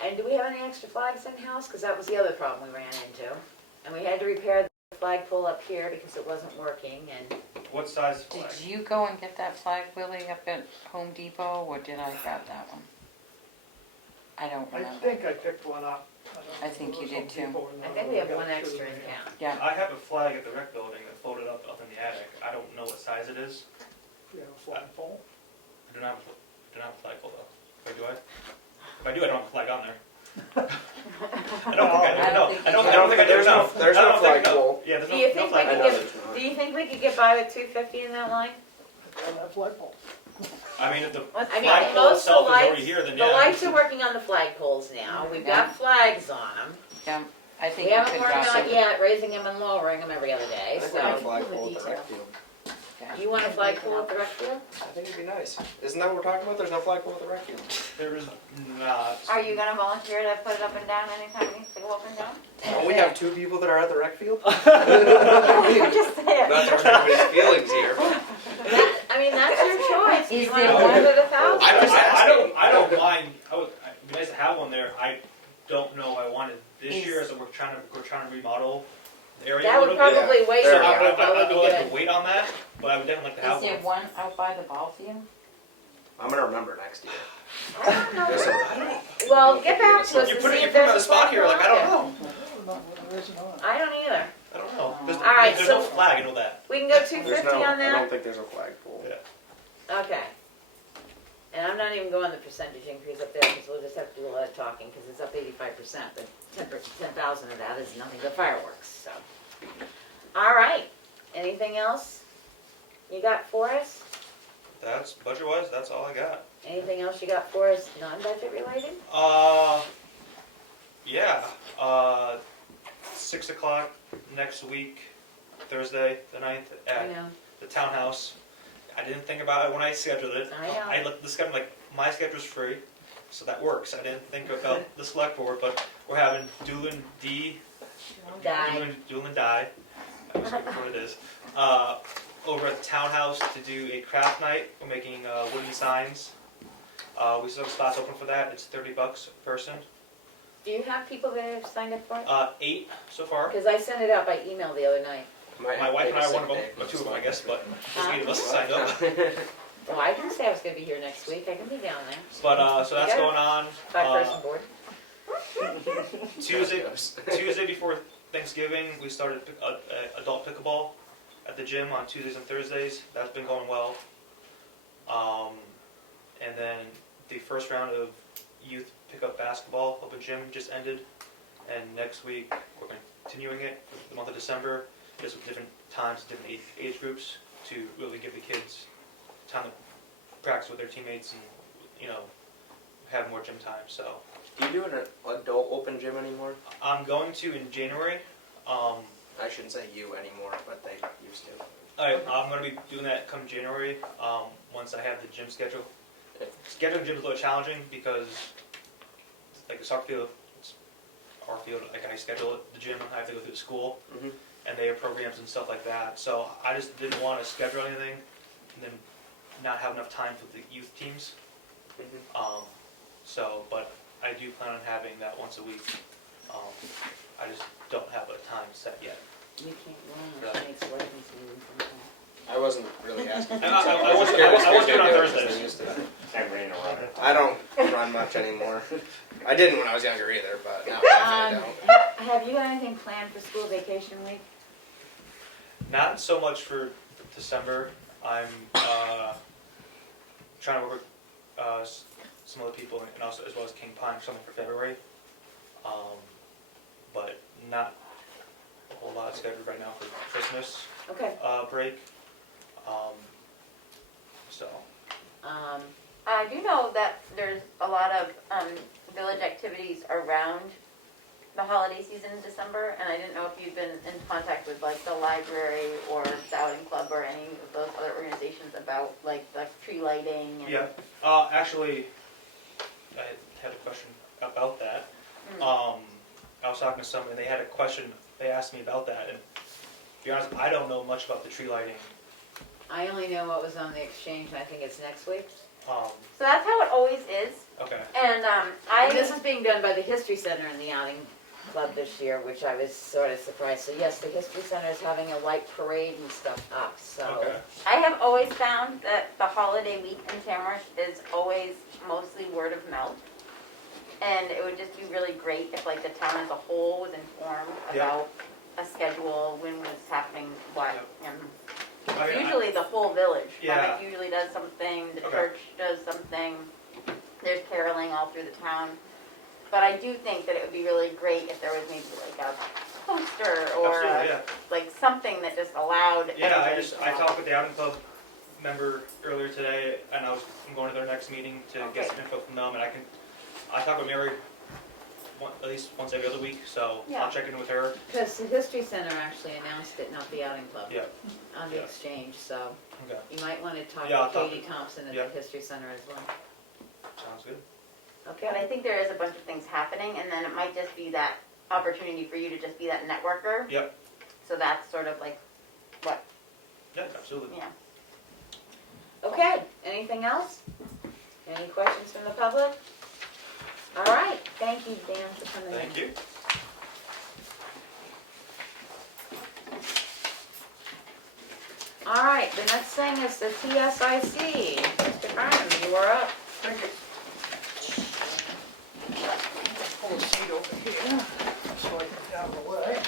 And do we have any extra flags in-house? Because that was the other problem we ran into. And we had to repair the flagpole up here because it wasn't working, and what size flag? Did you go and get that flag, Willie, up at Home Depot, or did I grab that one? I don't I remember. think I picked one up. don't know I if think it you was did Home too. Depot or I not. think we have got one two extra in in there. town. Yeah, I have a flag at the rec building that floated up in the attic. I don't know what size it is. You have a flagpole? I do not have a flagpole though. Or do I? If I do, I don't have a flag on there. I don't think I do. I don't No, think I don't. you I don't think I do. There's no- there's I no don't think I do. flagpole. Yeah, there's Do you no think we flag. I could know get, there's not. do you think we could get by with 250 in that line? On that flagpole. I mean, if the I mean, flagpole most of itself the is already lights, here, then the yeah. lights are working on the flagpoles now. We've got flags on them. yeah, I We think you haven't could worked drop on it it. yet, raising them and lowering them every other day, I think we have a so. flagpole at the rec field. You want a flagpole at the rec field? I think it'd be nice. Isn't that what we're talking about? There's no flagpole at the rec field. There is not. Are you gonna volunteer to put it up and down anytime it needs to go up and down? Don't we have 2 people that are at the rec field? I'm just saying. Not to hurt anybody's feelings here, but I mean, that's your choice. Is You wanna there put one- it at 1,000? I'm just asking. I don't mind. It'd be nice to have one there. I don't know. I wanted this Is- year, so we're trying to remodel the area That a would little bit. probably wait Fair a I year, enough. that would would be like to good. wait on that, but I would definitely like to have Is there one. one out by the ball field? I'm gonna remember next year. I don't know. There's a- Well, get back to us You and put see it if on there's the a spot here, like I don't flagpole. know. No, there isn't on. I don't either. I don't know. There's, All right, there's so- no flag, I know that. We can go There's 250 no. on I don't that? think there's a flagpole. Yeah. Okay. And I'm not even going the percentage increase up there, because we'll just have to do a lot of talking, because it's up 85%, but 10,000 of that is nothing but fireworks, so. All right, anything else you got for us? That's budget-wise. That's all I got. Anything else you got for us non-budget related? Yeah. 6 o'clock next week, Thursday, the 9th, I at know, the townhouse. I didn't think about it when I scheduled it. I know. I looked at the schedule, like, my schedule's free, so that works. I didn't think about the select board, but we're having Doolin D, Die. Doolin Die, I just remember what it is, over at the townhouse to do a craft night. We're making wooden signs. We still have spots open for that. It's $30 a person. Do you have people that have signed up for it? 8 so far. Because I sent it out by email the other night. My wife and I are one of them, or 2 of them, I guess, but just 8 of us signed up. Well, I didn't say I was gonna be here next week, I can be down there. But, so that's Yeah. going on. 5-person board. Tuesday before Thanksgiving, we started adult pickleball at the gym on Tuesdays and Thursdays. That's been going well. And then the first round of youth pickup basketball open gym just ended. And next week, we're continuing it for the month of December, just with different times, different age groups, to really give the kids time to practice with their teammates and, have more gym time. So Do you do an adult open gym anymore? I'm going to in January. I shouldn't say you anymore, but they used to. I'm going to be doing that come January, once I have the gym schedule. Scheduling gym is a little challenging because, like the soccer field, it's our field, like I schedule it, the gym, I have to go through the school, Mm-hmm. and they have programs and stuff like that. So I just didn't want to schedule anything and then not have enough time for the youth teams. Mm-hmm. But I do plan on having that once a week. I just don't have a time set yet. You can't run, it makes weapons sometime. I wasn't really asking. I was doing it on Thursdays. And rain around it. I don't run much anymore. I didn't when I was younger either, but now I definitely don't. Have you got anything planned for school vacation week? Not so much for December. I'm trying to work with some other people, and also as well as King Pine, something for February. But not a whole lot scheduled right now for Christmas Okay. break. So I do know that there's a lot of village activities around the holiday season in December, and I didn't know if you'd been in contact with like the library or the outing club or any of those other organizations about like tree lighting and... yeah, actually, I had a question about that. I was talking to someone, and they had a question. They asked me about that, and to be honest, I don't know much about the tree lighting. I only know what was on the exchange, and I think it's next week. So that's how it always is. Okay. And And this is being done by the History Center and the Outing Club this year, which I was sort of surprised. So yes, the History Center is having a light parade and stuff up, so. Okay. I have always found that the holiday week in Tamworth is always mostly word of mouth. And it would just be really great if like the town as a whole was informed Yeah. about a schedule, when was happening, what. Yeah. And I mean, usually the whole village. Yeah. Plymouth usually does something, the Okay. church does something. There's caroling all through the town. But I do think that it would be really great if there was maybe like a poster or Absolutely, yeah. like something that just allowed. Yeah, everybody to I know. talked with the outing club member earlier today, and I'm going to their next meeting to Okay. get some info from them, and I talk with Mary at least once every other week, so Yeah. I'll check in with her. Because the History Center actually announced it, not the Outing Club. Yeah. On the Yeah. exchange, so Okay. you might want to talk Yeah, I'll to talk Katie to- Thompson at yeah. the History Center as well. Sounds good. But I think there is a bunch of things happening, and then it might just be that opportunity for you to just be that networker. Yep. So that's sort of like what, Yeah, absolutely. yeah. Okay, anything else? Any questions from the public? All right, thank you, Dan, for coming in. Thank you. All right, the next thing is the TSIC. Mr. Bynum, you are up. Thank you. Pull a seat over here so I can get out of the way.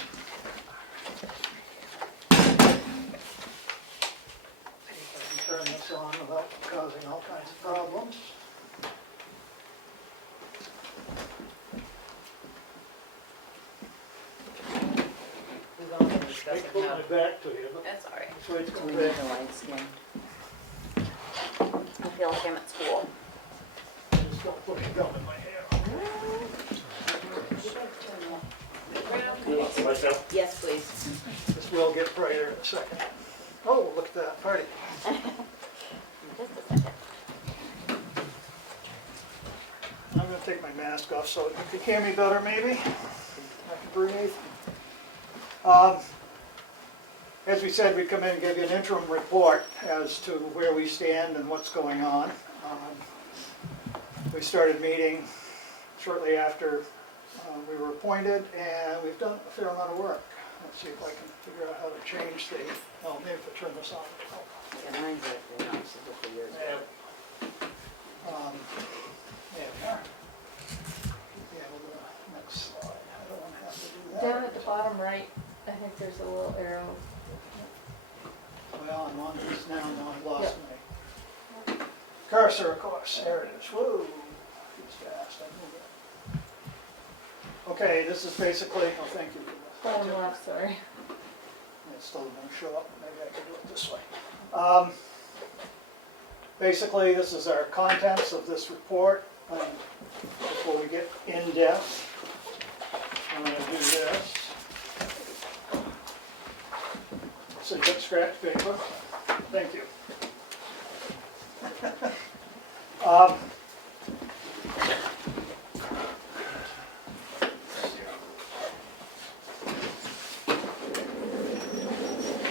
See if I can turn this on without causing all kinds of problems. We've only been discussing Put how. my back to you, but That's all right. so it's We coming need back. the light skin. I feel like I'm at school. Just don't put any gum in my hair. Yes, please. This will get brighter in a second. Oh, look at that, party. Just a second. I'm gonna take my mask off so you can hear me better maybe. I can breathe. As we said, we'd come in and give you an interim report as to where we stand and what's going on. We started meeting shortly after We were appointed, and we've done a fair amount of work. Let's see if I can figure out how to change the, oh, maybe if I turn this on. Yeah, mine's like, you know, it's a couple years ago. There we are. Yeah, we'll go to the next slide. I don't want to have to do that. Down at the bottom right, I think there's a little arrow. Well, I'm on this now, I lost my cursor, of course. There it is. Whoa, it's fast. I move it. Okay, this is basically, oh, thank you for that. Bottom left, sorry. It's still going to show up. Maybe I can do it this way. Basically, this is our contents of this report. Before we get in depth, I'm going to do this. It's a good scratch paper. Thank you.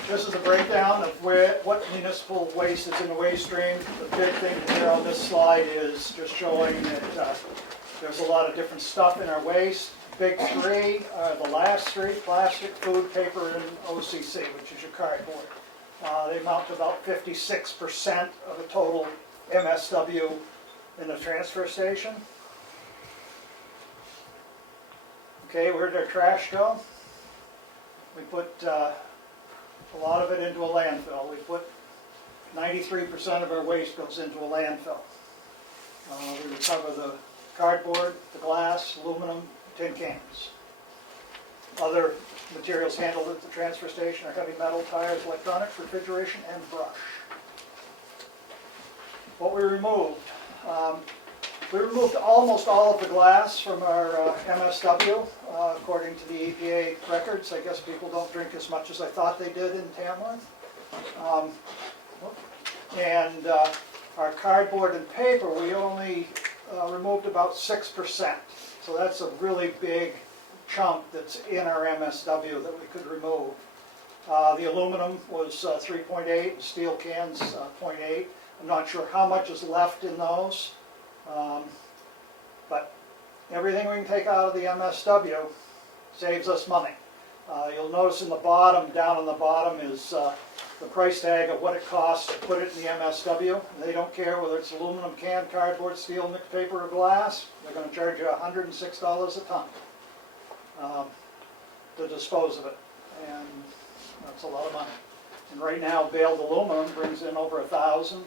This is a breakdown of what municipal waste is in the waste stream. The big thing here on this slide is just showing that there's a lot of different stuff in our waste. Big three are the last three: plastic, food, paper, and OCC, which is your cardboard. They amount to about 56% of the total MSW in the transfer station. Okay, where did our trash go? We put a lot of it into a landfill. We put 93% of our waste goes into a landfill. We recover the cardboard, the glass, aluminum, tin cans. Other materials handled at the transfer station are heavy metal, tires, electronics, refrigeration, and brush. What we removed almost all of the glass from our MSW, according to the EPA records. I guess people don't drink as much as I thought they did in Tamworth. And our cardboard and paper, we only removed about 6%. So that's a really big chunk that's in our MSW that we could remove. The aluminum was 3.8, and steel cans 0.8. I'm not sure how much is left in those. But everything we can take out of the MSW saves us money. You'll notice in the bottom, down on the bottom, is the price tag of what it costs to put it in the MSW. They don't care whether it's aluminum can, cardboard, steel, mixed paper, or glass. They're going to charge you $106 a ton to dispose of it, and that's a lot of money. And right now, baled aluminum brings in over $1,000.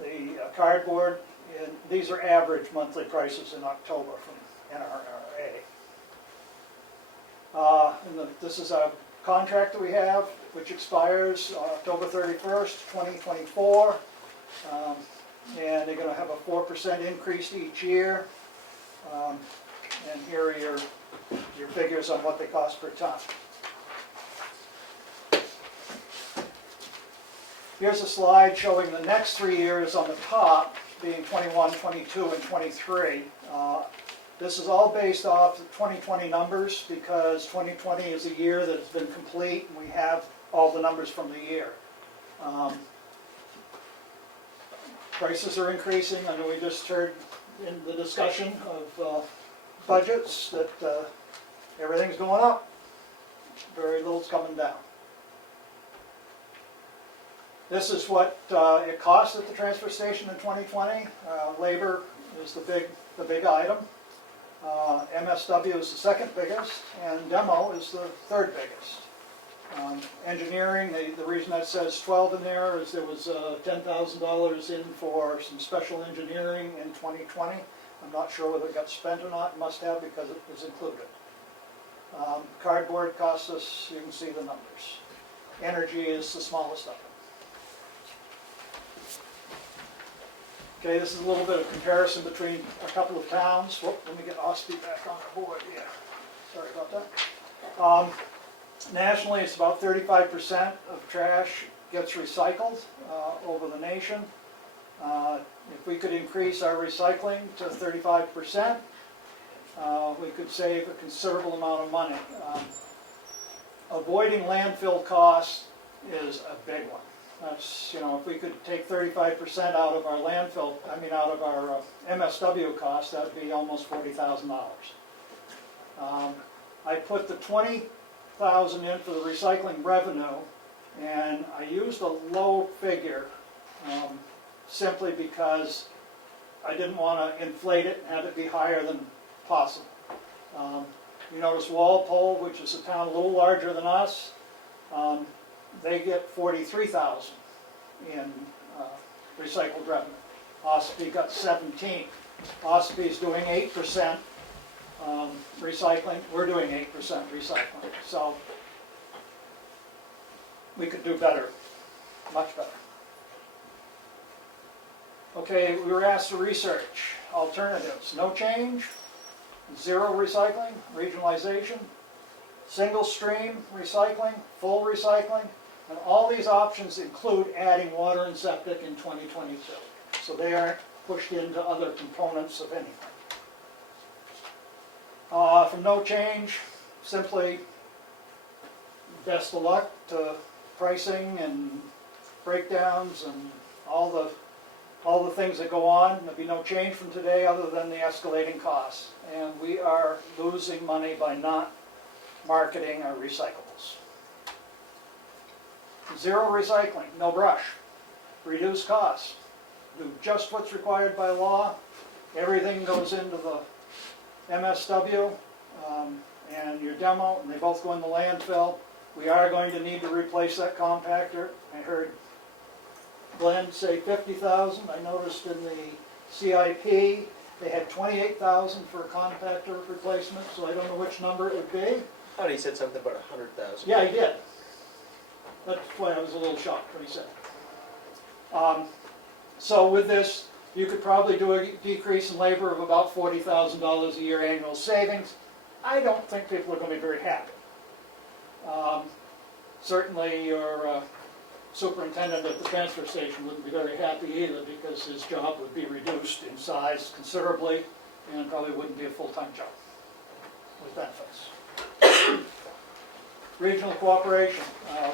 The cardboard, and these are average monthly prices in October from NRRA. This is a contract that we have, which expires October 31st, 2024. And they're going to have a 4% increase each year. And here are your figures on what they cost per ton. Here's a slide showing the next 3 years on the top, being 21, 22, and 23. This is all based off the 2020 numbers because 2020 is a year that has been complete and we have all the numbers from the year. Prices are increasing. I know we just heard in the discussion of budgets that everything's going up. Very little's coming down. This is what it costs at the transfer station in 2020. Labor is the big item. MSW is the second biggest, and demo is the third biggest. Engineering, the reason that says 12 in there is there was $10,000 in for some special engineering in 2020. I'm not sure whether it got spent or not. It must have because it was included. Cardboard costs us, you can see the numbers. Energy is the smallest of them. Okay, this is a little bit of comparison between a couple of towns. Whoop, let me get Ospey back on the board here. Sorry about that. Nationally, it's about 35% of trash gets recycled over the nation. If we could increase our recycling to 35%, we could save a considerable amount of money. Avoiding landfill costs is a big one. That's, if we could take 35% out of our landfill, out of our MSW cost, that'd be almost $40,000. I put the 20,000 in for the recycling revenue, and I used a low figure simply because I didn't want to inflate it and have it be higher than possible. You notice Walpole, which is a town a little larger than us, they get 43,000 in recycled revenue. Ospey got 17. Ospey's doing 8% recycling. We're doing 8% recycling. So we could do better, much better. Okay, we were asked to research alternatives. No change, zero recycling, regionalization, single stream recycling, full recycling, and all these options include adding water and septic in 2022. So they aren't pushed into other components of anything. From no change, simply best of luck to pricing and breakdowns and all the things that go on. There'll be no change from today other than the escalating costs. And we are losing money by not marketing our recyclables. Zero recycling, no brush. Reduce costs. Do just what's required by law. Everything goes into the MSW and your demo, and they both go in the landfill. We are going to need to replace that compactor. I heard Glenn say 50,000. I noticed in the CIP they had 28,000 for a compactor replacement, so I don't know which number it would be. I thought he said something about 100,000. Yeah, he did. That's why I was a little shocked when he said it. So with this, you could probably do a decrease in labor of about $40,000 a year annual savings. I don't think people are going to be very happy. Certainly your superintendent at the transfer station wouldn't be very happy either, because his job would be reduced in size considerably and probably wouldn't be a full-time job with benefits. Regional cooperation.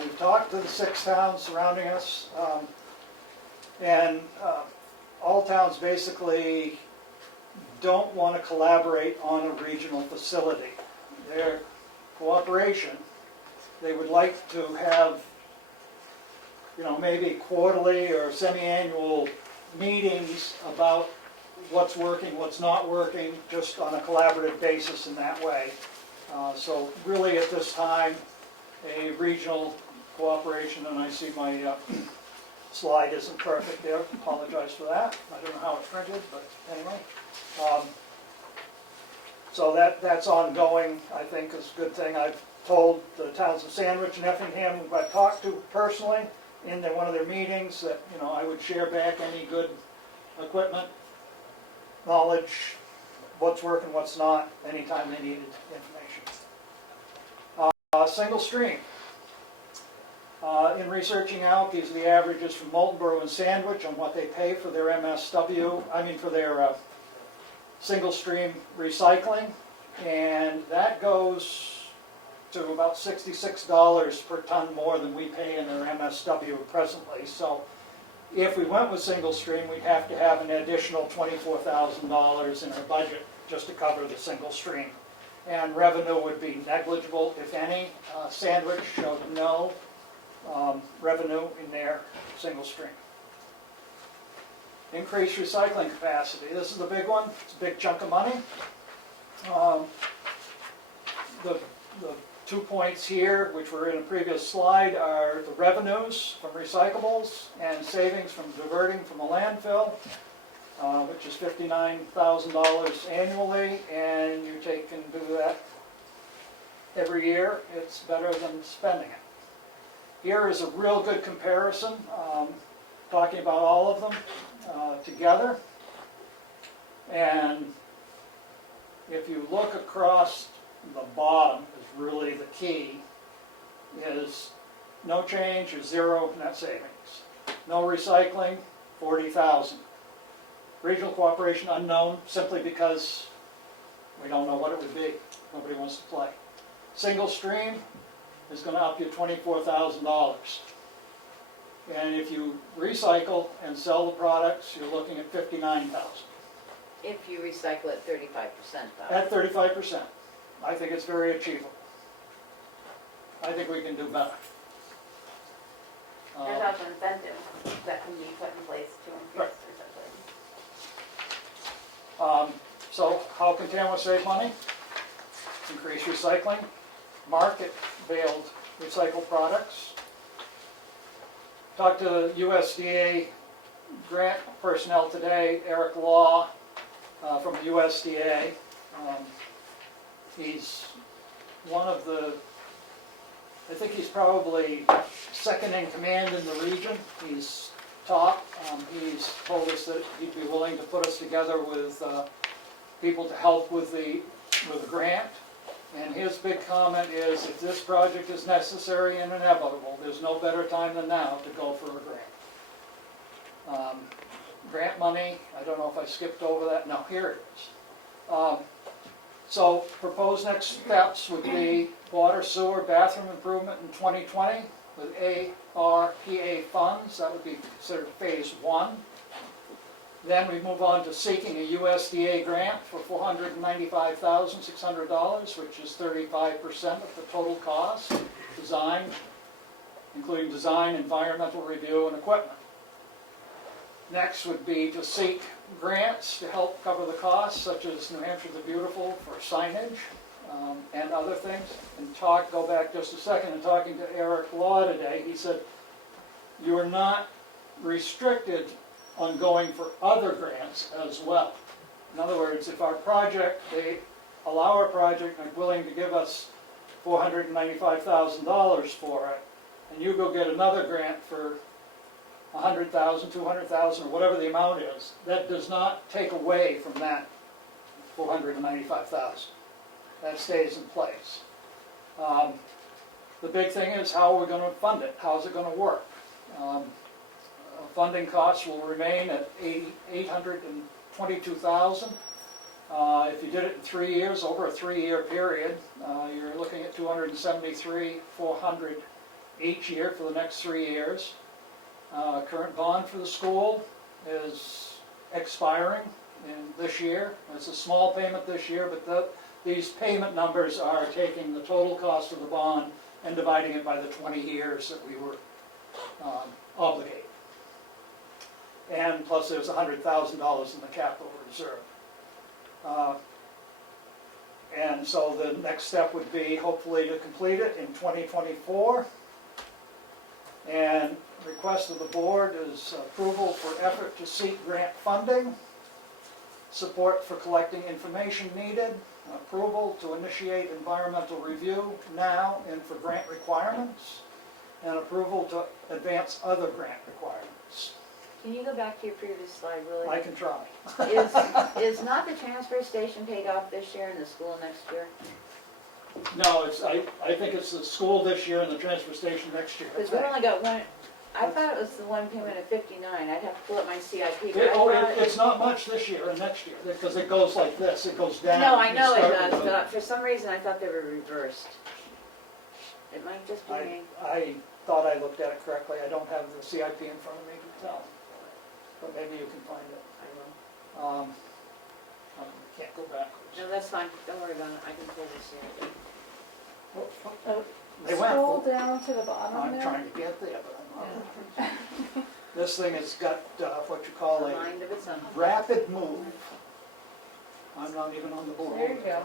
We've talked to the 6 towns surrounding us, and all towns basically don't want to collaborate on a regional facility. Their cooperation, they would like to have, maybe quarterly or semi-annual meetings about what's working, what's not working, just on a collaborative basis in that way. So really at this time, a regional cooperation, and I see my slide isn't perfect there, apologize for that. I don't know how it's printed, but anyway. So that's ongoing, I think is a good thing. I've told the towns of Sandwich and Effingham, who I've talked to personally in one of their meetings, that I would share back any good equipment, knowledge, what's working, what's not, anytime they needed information. Single stream. In researching out, these are the averages from Moultonborough and Sandwich on what they pay for their for their single stream recycling, and that goes to about $66 per ton more than we pay in their MSW presently. So if we went with single stream, we'd have to have an additional $24,000 in our budget just to cover the single stream. And revenue would be negligible, if any. Sandwich showed no revenue in their single stream. Increased recycling capacity. This is the big one. It's a big chunk of money. The 2 points here, which were in a previous slide, are the revenues from recyclables and savings from diverting from the landfill, which is $59,000 annually, and you can do that every year. It's better than spending it. Here is a real good comparison, talking about all of them together. And if you look across the bottom, is really the key, is no change or zero net savings. No recycling, 40,000. Regional cooperation unknown, simply because we don't know what it would be. Nobody wants to play. Single stream is going to up you $24,000. And if you recycle and sell the products, you're looking at 59,000. If you recycle at 35% though. At 35%. I think it's very achievable. I think we can do better. There's also incentives that can be put in place to increase recycling. So how can Tamworth save money? Increase recycling, market baled recycled products. Talked to USDA grant personnel today, Eric Law from the USDA. He's one of the, I think he's probably second in command in the region. He's top. He's told us that he'd be willing to put us together with people to help with the grant. And his big comment is, if this project is necessary and inevitable, there's no better time than now to go for a grant. Grant money, I don't know if I skipped over that. No, here it is. So proposed next steps would be water, sewer, bathroom improvement in 2020 with ARPA funds. That would be considered phase 1. Then we move on to seeking a USDA grant for $495,600, which is 35% of the total cost, design, including design, environmental review, and equipment. Next would be to seek grants to help cover the costs, such as New Hampshire the Beautiful for signage and other things. And go back just a second, and talking to Eric Law today, he said, you are not restricted on going for other grants as well. In other words, if our project, they allow our project and are willing to give us $495,000 for it, and you go get another grant for $100,000, $200,000, or whatever the amount is, that does not take away from that $495,000. That stays in place. The big thing is, how are we going to fund it? How is it going to work? Funding costs will remain at $822,000. If you did it in 3 years, over a 3-year period, you're looking at $273,400 each year for the next 3 years. Current bond for the school is expiring this year. It's a small payment this year, but these payment numbers are taking the total cost of the bond and dividing it by the 20 years that we were obligated. And plus there's $100,000 in the capital reserve. And so the next step would be hopefully to complete it in 2024. And request of the board is approval for effort to seek grant funding, support for collecting information needed, approval to initiate environmental review now and for grant requirements, and approval to advance other grant requirements. Can you go back to your previous slide, Willie? I can try. Is not the transfer station paid off this year and the school next year? No, I think it's the school this year and the transfer station next year. Because we only got one, I thought it was the one payment of 59, I'd have to pull up my CIP. but I thought It's not much this year and next year, because it goes like this, it goes down. No, I know You it start does, with but for some reason I thought they were reversed. It might just be me. I thought I looked at it correctly, I don't have the CIP in front of me to tell, but maybe you can find it. I will. Can't go backwards. No, that's fine, don't worry about it, I can pull the CIP. They went. Scroll down to the bottom I'm there. trying to get there, but I'm not. This thing has got what you call A a mind of its own. rapid move. I'm not even on the board. There you go.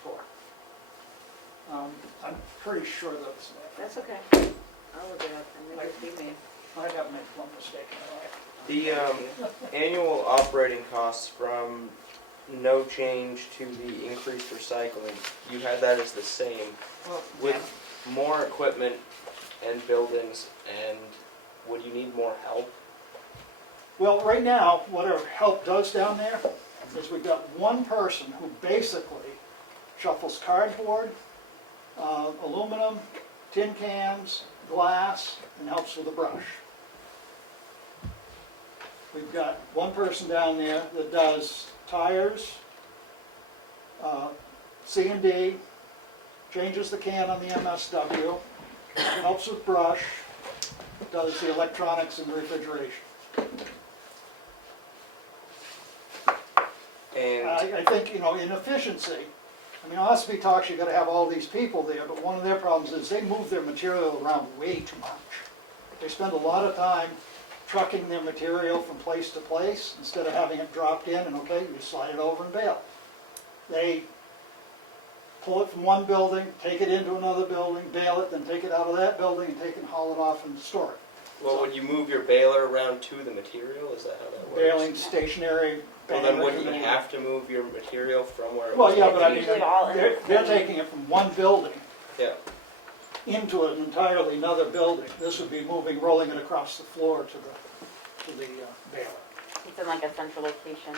Score. I'm pretty sure that's that. That's okay, I'll look it up, and maybe it's be me. I have made one mistake in my life. The annual operating costs from no change to the increased recycling, you had that as the same. With more equipment and buildings, and would you need more help? Well, right now, what our help does down there is we've got one person who basically shuffles cardboard, aluminum, tin cans, glass, and helps with the brush. We've got one person down there that does tires, C&D, changes the can on the MSW, helps with brush, does the electronics and refrigeration. And I think, you know, in efficiency, I mean, Ospey talks, you gotta have all these people there, but one of their problems is they move their material around way too much. They spend a lot of time trucking their material from place to place, instead of having it dropped in and, okay, you slide it over and bail. They pull it from one building, take it into another building, bail it, then take it out of that building and take it and haul it off and store it. well, would you move your baler around to the material? Is that how that works? Bailing, stationary. Well, then baler, wouldn't you have to move your material from where it Well, was? yeah, but I mean, Usually all in the they're same- taking it from one building Yeah. into an entirely another building. This would be moving, rolling it across the floor to the baler. It's in like a central location.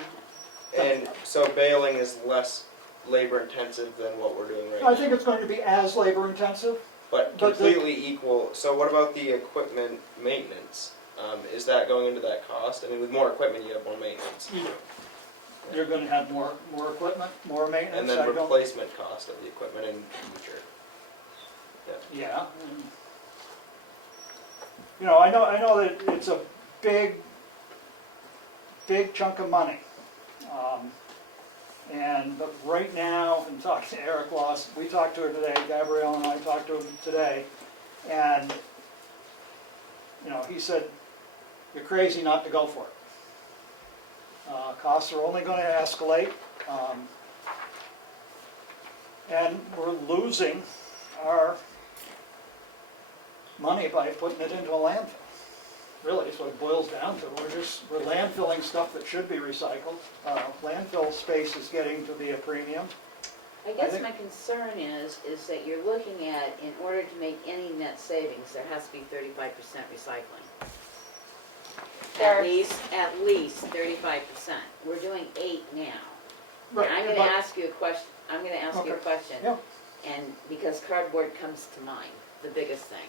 And so baling is less labor intensive than what we're doing right now? I think it's going to be as labor intensive. But but the- completely equal, so what about the equipment maintenance? Is that going into that cost? I mean, with more equipment, you have more maintenance. You're gonna have more equipment, more And maintenance. then I don't- replacement cost of the equipment in the future. Yeah. You know, I know that it's a big chunk of money. But right now, in talking to Eric Loss, we talked to her today, Gabrielle and I talked to him today, and, you know, he said, you're crazy not to go for it. Costs are only gonna escalate, and we're losing our money by putting it into a landfill. Really, is what it boils down to. We're landfilling stuff that should be recycled. Landfill space is getting to be a premium. I guess think- my concern is that you're looking at, in order to make any net savings, there has to be 35% recycling. There- At least 35%. We're doing 8 now. Right, I'm gonna but- ask you a question, Okay. question. And because cardboard comes to mind, the biggest thing.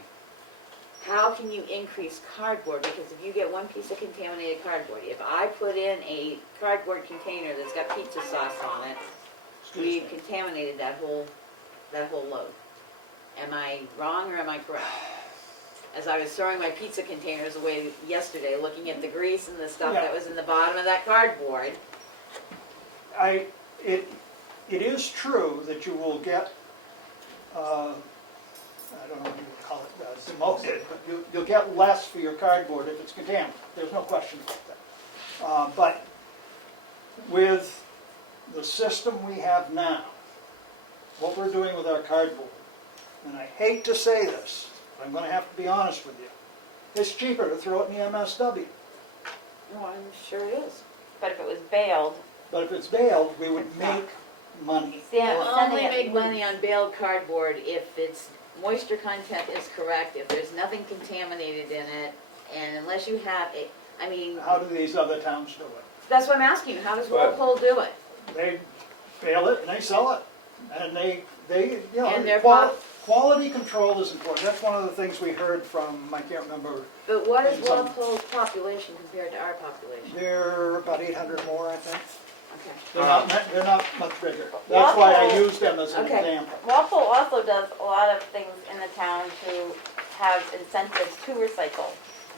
How can you increase cardboard? Because if you get one piece of contaminated cardboard, if I put in a cardboard container that's got pizza sauce on it, we've contaminated that whole load. Am I wrong or am I correct? As I was throwing my pizza containers away yesterday, looking at the grease and the stuff Yeah. that was in the bottom of that cardboard. It is true that you will get, I don't know what you would call it, demoted, but you'll get less for your cardboard if it's contaminated. There's no question about that. But with the system we have now, what we're doing with our cardboard, and I hate to say this, but I'm gonna have to be honest with you, it's cheaper to throw it in the MSW. Oh, I'm sure it is. But if it was baled, But if it's baled, we would make money. yeah, We'll sending only it- make money on baled cardboard if its moisture content is correct, if there's nothing contaminated in it, and unless you have it, I mean, How do these other towns do it? that's what I'm asking you, how does But- Walpole do it? They bale it and they sell it. And they you know, And they're quality control is important. That's one of the things we heard from, I can't remember, But what is And some- Walpole's population compared to our population? they're about 800 more, I think. Okay. They're not much bigger. That's why I Walpole- used them as an Okay. example. Walpole also does a lot of things in the town to have incentives to recycle,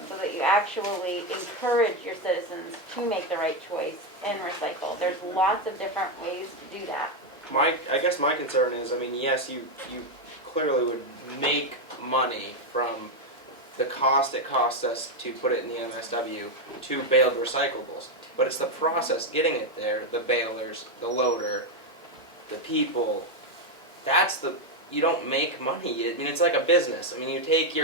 so that you actually encourage your citizens to make the right choice and recycle. There's lots of different ways to do that. I guess my concern is, I mean, yes, you clearly would make money from the cost it costs us to put it in the MSW to baled recyclables. But it's the process getting it there, the balers, the loader, the people. You don't make money. I mean, it's like a business. I mean, you take you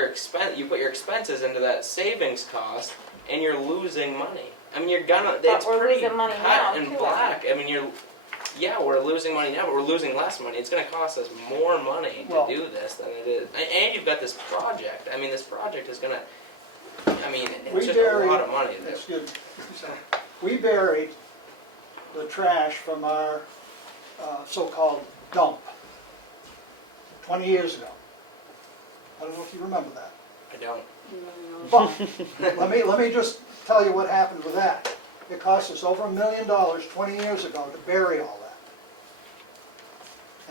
put your expenses into that savings cost, and you're losing money. I mean, it's we're pretty losing money cut now, and too, black. I mean, we're losing money now, but we're losing less money. It's going to cost us more money to Well- do this than it is. And you've got this project. I mean, this project is going to, I mean, it's just a lot of money. Excuse me. We buried the trash from our so-called dump 20 years ago. I don't know if you remember that. I don't. But let me just tell you what happened with that. It cost us over $1 million 20 years ago to bury all that.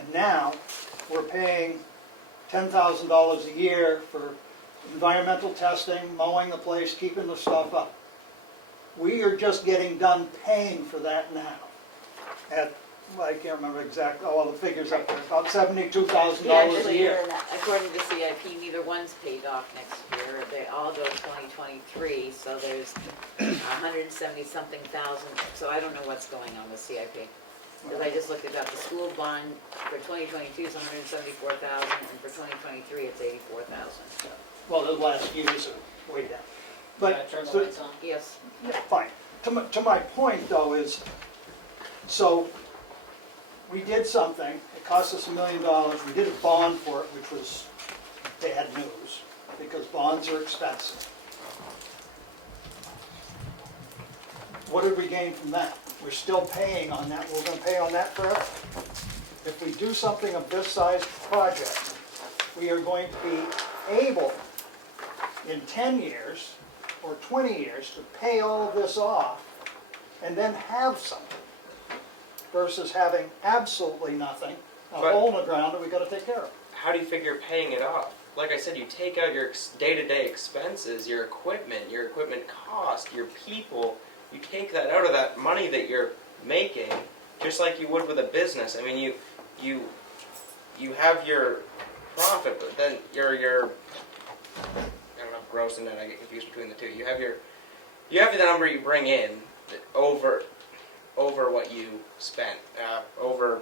And now, we're paying $10,000 a year for environmental testing, mowing the place, keeping the stuff up. We are just getting done paying for that now. At, well, I can't remember exactly, all the figures up there, about $72,000 a year. According to CIP, neither one's paid off next year. They all go to 2023, so there's 170-something thousand. So I don't know what's going on with CIP. Because I just looked it up. The school bond for 2022 is 174,000, and for 2023 it's 84,000. Well, the last years are way down. But, Turn the so- lights on. Yes. yeah, fine. To my point though is, so we did something, it cost us $1 million, we did a bond for it, which was bad news, because bonds are expensive. What did we gain from that? We're still paying on that, we're gonna pay on that forever. If we do something of this size project, we are going to be able, in 10 years or 20 years, to pay all of this off and then have something, versus having absolutely nothing, a But- hole in the ground that we gotta take care of. How do you figure paying it off? Like I said, you take out your day-to-day expenses, your equipment cost, your people. You take that out of that money that you're making, just like you would with a business. I mean, you have your profit, but then your I don't know, gross and net. I get confused between the two. You have the number you bring in over what you spent over.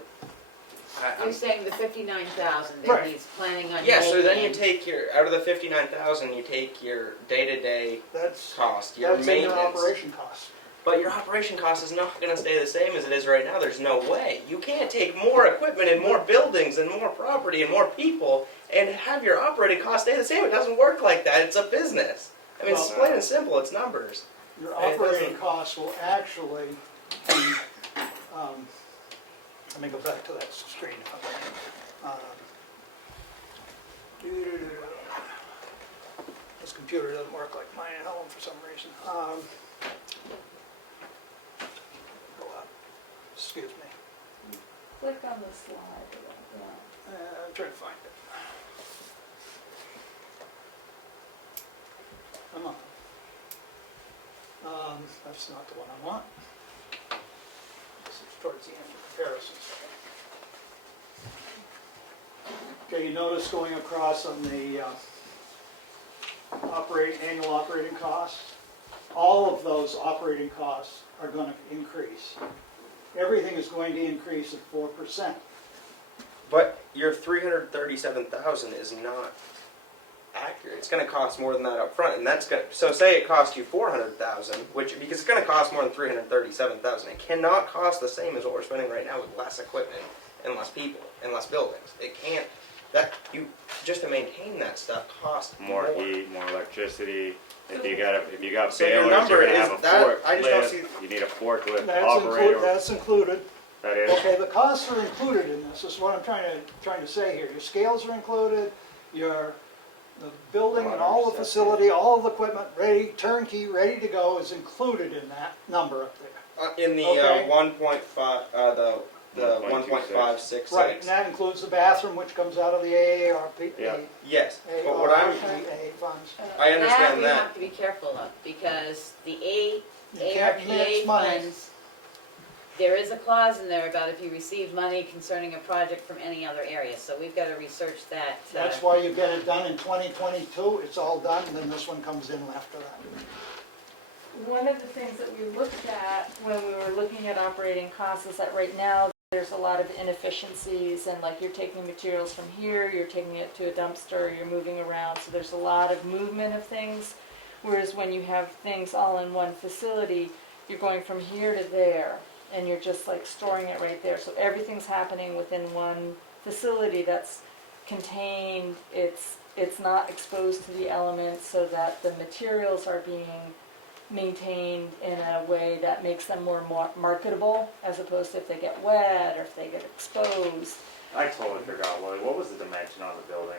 You're saying the 59,000 that Right. he's planning on Yeah, so then you making. take out of the 59,000, you take your day-to-day That's, cost, your that's in your maintenance. operation costs. But your operation cost is not going to stay the same as it is right now. There's no way. You can't take more equipment and more buildings and more property and more people and have your operating cost stay the same. It doesn't work like that. It's a business. I mean, it's Well, plain and simple. It's numbers. Your It operating doesn't- costs will actually be, let me go back to that screen if I can. This computer doesn't work like mine at home for some reason. Go up. Excuse me. Click on the slide. Yeah. I'm trying to find it. Come on. That's not the one I want. This is towards the end of comparisons. Okay, you notice going across on the annual operating costs, all of those operating costs are going to increase. Everything is going to increase at 4%. But your $337,000 is not accurate. It's going to cost more than that up front, and that's going. So say it cost you $400,000, because it's going to cost more than $337,000. It cannot cost the same as what we're spending right now with less equipment and less people and less buildings. It can't. That you just to maintain that stuff costs More heat, more electricity. If you got So your balers, number you're gonna is have a that- I just don't forklift. see- You need a forklift That's operator. that's included. That is. Okay, the costs are included in this, is what I'm trying to say here. Your scales are included, the building and all the facility, all of the equipment, ready, turnkey, ready to go is included in that number up there. in the Okay. 1.5 the 1.26. 1.566. Right, and that includes the bathroom, which comes out of the AARP. Yeah. Yes, but what I'm AARPA funds. I understand we that. have to be careful of, because the You can't ARPA match money. funds, there is a clause in there about if you receive money concerning a project from any other area, so we've got to research that. That's why you get it done in 2022, it's all done, and then this one comes in after that. One of the things that we looked at when we were looking at operating costs is that right now there's a lot of inefficiencies, and like you're taking materials from here, you're taking it to a dumpster, you're moving around, so there's a lot of movement of things. Whereas when you have things all in one facility, you're going from here to there, and you're just like storing it right there. So everything's happening within one facility that's contained, it's not exposed to the elements, so that the materials are being maintained in a way that makes them more marketable, as opposed to if they get wet or if they get exposed. I totally forgot what was the dimension on the building?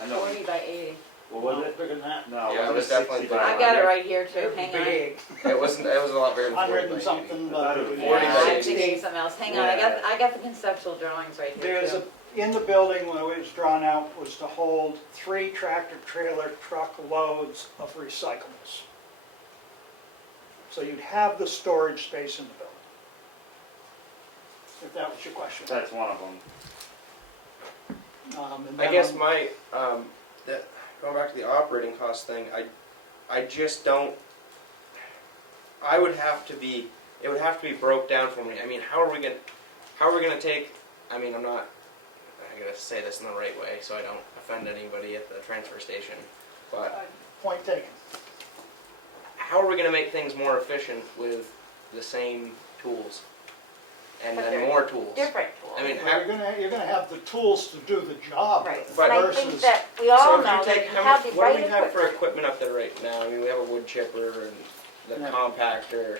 I know. 40 by 80. What was it? Bigger than that. No, Yeah, it was was definitely 60 by I've got it 100? right here too, hang on. Big, It was a lot bigger than 40 100 by and 80. something, I thought it but was Yeah, 40 by I'm 80. thinking something else, hang on, I got the conceptual drawings right here there's too. in the building when it was drawn out was to hold 3 tractor-trailer truck loads of recyclables. So you'd have the storage space in the building. If that was your question. That's one of them. And I then guess on- my, that, going back to the operating cost thing, I just don't, I would have to be, it would have to be broke down for me. I mean, how are we gonna take, I mean, I gotta say this in the right way so I don't offend anybody at the transfer station, but Point taken. how are we gonna make things more efficient with the same tools? And But then they're more tools? Different tools. I mean, Well, you're gonna have the tools to do the job. Right, But and I versus- think that we so all if know you that take, you how have much, the what do right we have for equipment. equipment up there right now? I mean, we have a wood chipper and the Yeah. compactor.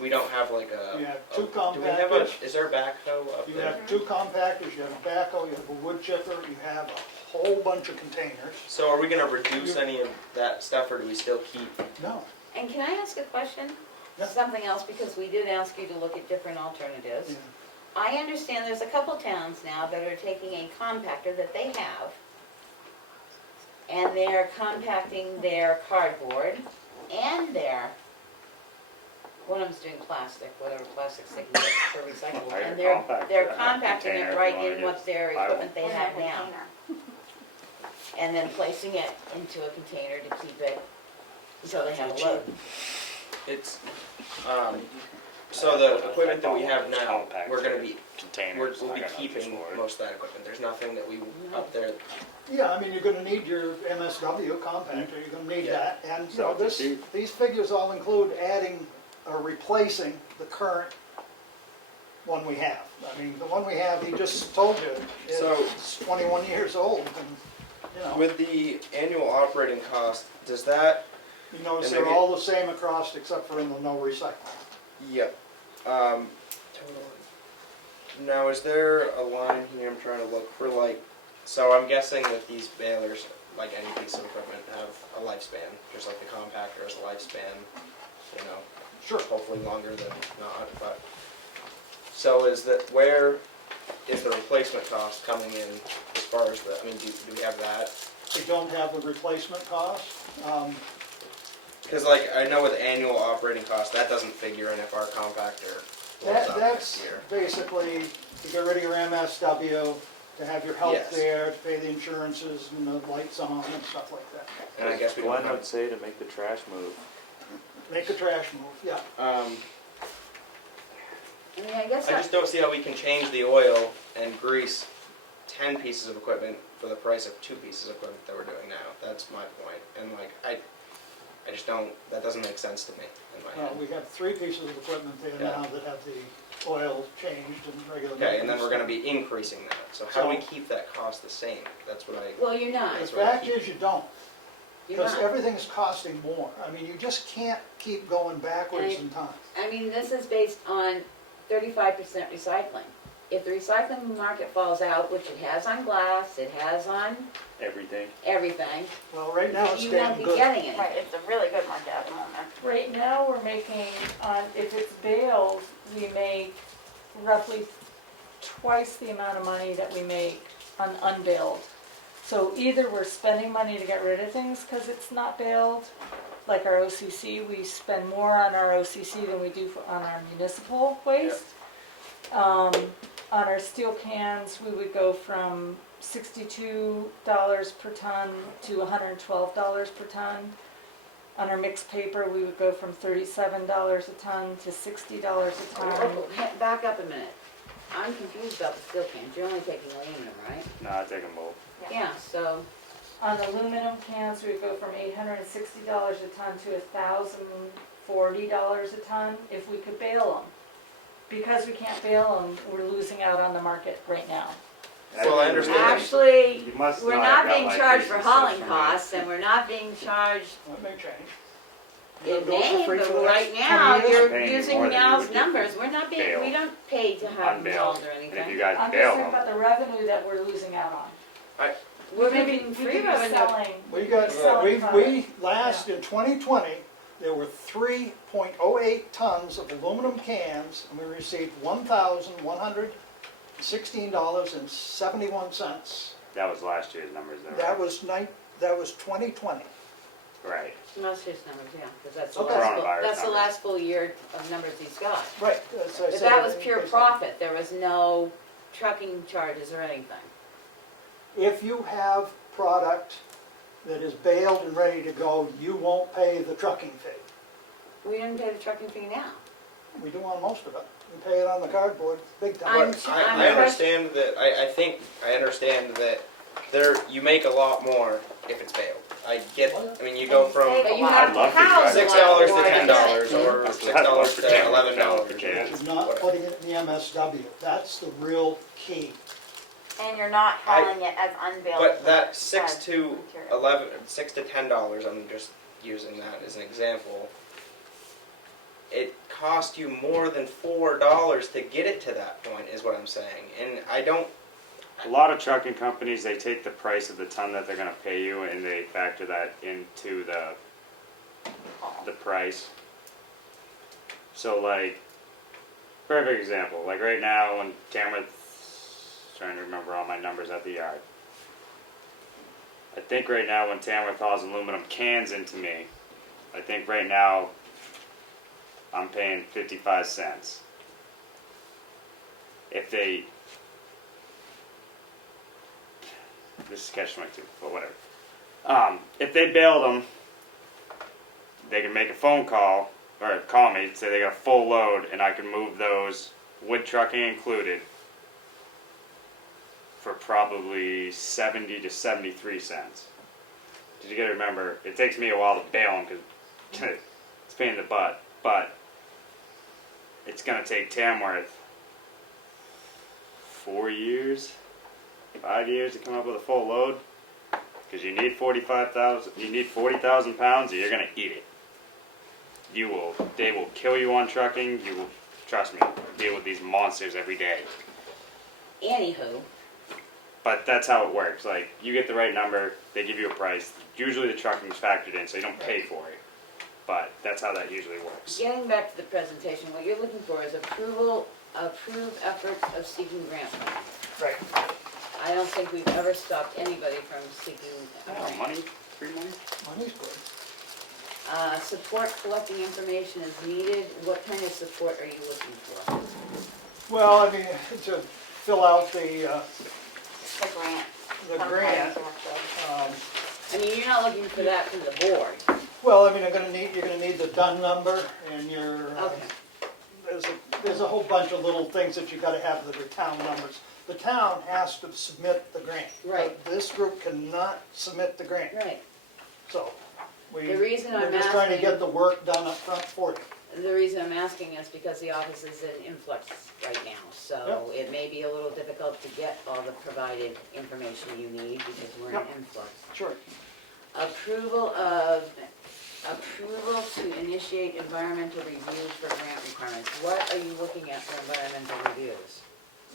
We don't have like a. You have 2 Do we have a, compactors. is there a backhoe up You there? have 2 compactors, you have a backhoe, you have a wood chipper, you have a whole bunch of containers. So are we gonna reduce any of that stuff or do we still keep? No. And can I ask a question? Yeah. Something else, because we did ask you to look at different alternatives. Yeah. I understand there's a couple towns now that are taking a compactor that they have, and they're compacting their cardboard and their, one of them's doing plastic, whatever plastics they can get for recyclable, Hire and a they're compactor, compacting container it if right you wanna in get what their plywood. equipment they have now, and then placing it into a container to keep it, so they have a load. It's, so the equipment that we have now, we're gonna be, Containers. we'll I be got nothing keeping for it. most of that equipment. There's nothing that we, up there, Yeah, I mean, you're gonna need your MSW compactor, you're gonna need Yeah. that, and so Not this, cheap. these figures all include adding or replacing the current one we have. I mean, the one we have, he just told you, So- is 21 years old, and, you know, with the annual operating cost, does that, you notice and they're maybe- all the same across except for in the no recycling. yep. Now, is there a line here, I'm trying to look for like, so I'm guessing that these balers, like any piece of equipment, have a lifespan, just like the compactor has a lifespan, you know, Sure. hopefully longer than not, but. So is that, where is the replacement cost coming in as far as the, I mean, do we have that? We don't have the replacement cost. Because like, I know with annual operating cost, that doesn't figure in if our compactor blows up That's next year. basically to get rid of your MSW, to have your health Yes. there, to pay the insurances and the lights on and stuff like that. And I guess we don't Glenn have, would say to make the trash move. Make a trash move, yeah. I mean, I guess I just don't see how we can change the oil and grease 10 pieces of equipment for the price of 2 pieces of equipment that we're doing now. That's my point. And like, I just don't, that doesn't make sense to me in my Well, head. we have 3 pieces of equipment there Yeah. now that have the oil changed and regular. Okay, and then maintenance. we're gonna be increasing that. So how do we So- keep that cost the same? That's what I, Well, you're not, The That's what I fact keep- is you don't, you're because not. everything's costing more. I mean, you just can't keep going backwards And- in time. I mean, this is based on 35% recycling. If the recycling market falls out, which it has on glass, it has on Everything. everything, Well, right now it's you won't damn be good. getting it. Right, it's a really good market at the moment. Right now, we're making, if it's bales, we make roughly twice the amount of money that we make on unbaled. So either we're spending money to get rid of things because it's not baled, like our OCC, we spend more on our OCC than we do on our municipal waste. On our steel cans, we would go from $62 per ton to $112 per ton. On our mixed paper, we would go from $37 a ton to $60 a ton. Back up a minute. I'm confused about the steel cans. You're only taking aluminum, right? No, I take them both. Yeah, so, On aluminum cans, we would go from $860 a ton to $1,040 a ton if we could bale them. Because we can't bale them, we're losing out on the market right now. Well, I understand. actually, You must we're not not have being like charged for pieces hauling from costs, and we're not being charged, That may change. it You'll do it for may, free for but the right next now, 20 years? you're Paying you using more than you Now's would get numbers. We're not being, we bale. don't pay to have them Unbaled. hauled or And if you anything. guys I'm just bail talking them, about the revenue that we're losing out on. We're We could be- making we free could be revenue. selling- We got, selling product. we, last, in 2020, there were 3.08 tons of aluminum cans, and we received $16.71. That was last year's numbers though, That right? was 2020. Right. Last year's numbers, yeah, because that's the Okay. last, Coronavirus that's the numbers. last full year of numbers he's got. Right. As I But said, that was pure based on- profit, there was no trucking charges or anything. If you have product that is baled and ready to go, you won't pay the trucking fee. We didn't pay the trucking fee now. We do on most of it. We pay it on the cardboard, big time. I'm- But I'm I understand that, I think, I understand that you make a lot more if it's bailed. I get, I mean, you go from But you I'd have to love to house a lot $6 to more than $10 that. or That's what $6 I'd love to for Tamworth $11. to do. Which is not putting it in the MSW. That's the real key. And you're not hauling it as unbaled. But that $6 as to material. $6 to $10, I'm just using that as an example. It cost you more than $4 to get it to that point, is what I'm saying. And I don't. A lot of trucking companies, they take the price of the ton that they're gonna pay you and they factor that into the price. So like, perfect example, like right now when Tamworth, trying to remember all my numbers at the yard. I think right now when Tamworth hauls aluminum cans into me, I think right now I'm paying 55 cents. If they, this is catch 22, but whatever. If they bailed them, they can make a phone call or call me, say they got a full load, and I can move those with trucking included for probably 70 to 73 cents. Because you got to remember, it takes me a while to bail them because it's a pain in the butt, but it's going to take Tamworth 4 years, 5 years to come up with a full load. Because you need 45,000, you need 40,000 pounds, or you're gonna eat it. They will kill you on trucking. You will, trust me, deal with these monsters every day. Anywho, But that's how it works. Like, you get the right number, they give you a price. Usually the trucking's factored in, so you don't pay for it. But that's how that usually works. getting back to the presentation, what you're looking for is approve efforts of seeking grant money. Right. I don't think we've ever stopped anybody from seeking a Oh, grant. money? Free money? Money's good. Support collecting information is needed. What kind of support are you looking for? Well, I mean, to fill out the The grant. grant. Sometimes you have to- um, I mean, you're not looking for that from the board. Well, I mean, you're gonna need the DUN number and your, Okay. there's a whole bunch of little things that you gotta have that are town numbers. The town has to submit the grant. Right. But this group cannot submit the grant, Right. so The reason we're I'm just trying to asking, get the work done up front for you. the reason I'm asking is because the office is in influx right now. So it may be a little difficult to get all the provided information you need because we're in Yep. influx. Sure. Approval to initiate environmental review for grant requirements. What are you looking at for environmental reviews?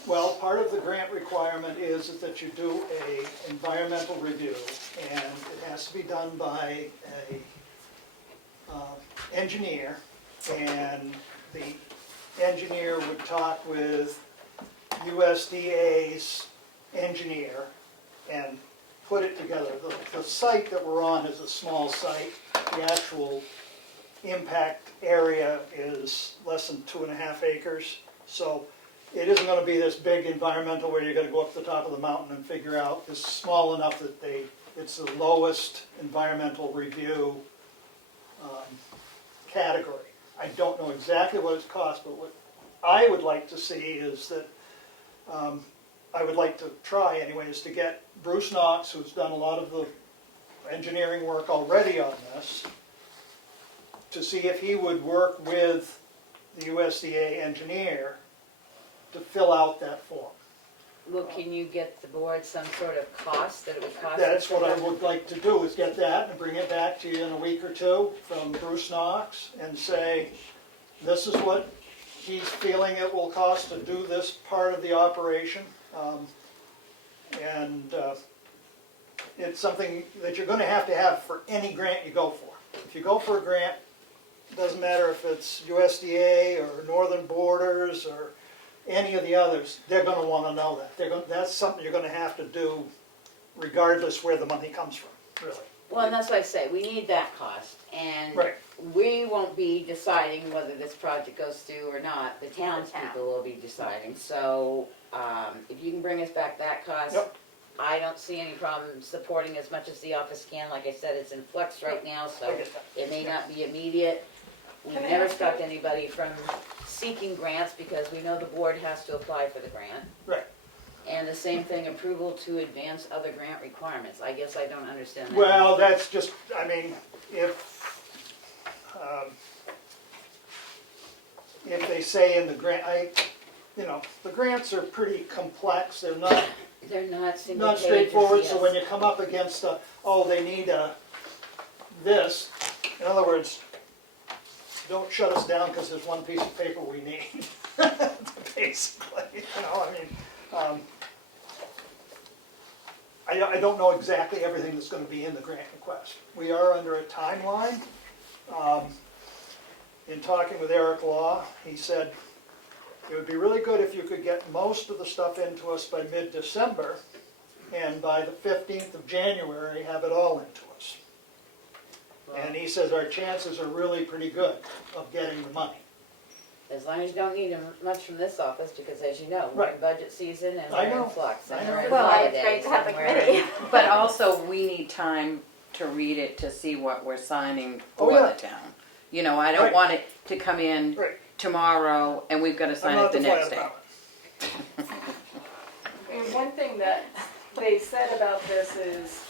Well, part of the grant requirement is that you do a environmental review, and it has to be done by a engineer, and the engineer would talk with USDA's engineer and put it together. The site that we're on is a small site. The actual impact area is less than 2.5 acres, so it isn't gonna be this big environmental where you're gonna go up the top of the mountain and figure out. It's small enough that it's the lowest environmental review category. I don't know exactly what it's cost, but what I would like to see is that, I would like to try anyways to get Bruce Knox, who's done a lot of the engineering work already on this, to see if he would work with the USDA engineer to fill out that form. Well, can you get the board some sort of cost that it would cost? That's what I would like to do, is get that and bring it back to you in a week or two from Bruce Knox and say, this is what he's feeling it will cost to do this part of the operation. It's something that you're gonna have for any grant you go for. If you go for a grant, it doesn't matter if it's USDA or Northern Borders or any of the others, they're gonna wanna know that. That's something you're gonna have to do regardless where the money comes from, really. Well, and that's what I say, we need that cost, and Right. we won't be deciding whether this project goes through or not, the townspeople will be deciding, so, if you can bring us back that cost, Yep. I don't see any problem supporting as much as the office can, like I said, it's in flux right now, I so get that. it may not be immediate. We've Can I never ask stopped you- anybody from seeking grants, because we know the board has to apply for the grant. Right. And the same thing, approval to advance other grant requirements, I guess I don't understand that. Well, that's just, I mean, if they say in the grant, the grants are pretty complex, they're not They're not single not pages, straightforward, so yes. when you come up against, they need this, in other words, don't shut us down because there's one piece of paper we need, basically, I don't know exactly everything that's gonna be in the grant request. We are under a timeline. In talking with Eric Law, he said, it would be really good if you could get most of the stuff into us by mid-December, and by the 15th of January, have it all into us. And he says our chances are really pretty good of getting the money. As long as you don't need much from this office, because as you know, we're in Right. budget season and I we're in know. flux, I and know. we're in Well, it's holidays. great to have a and we're in- committee. But also, we need time to read it to see what we're signing Oh, for yeah. the town. You know, I don't Right. want it to come in Right. tomorrow and we've got to I'm sign not it the the next fire day. department. And one thing that they said about this is,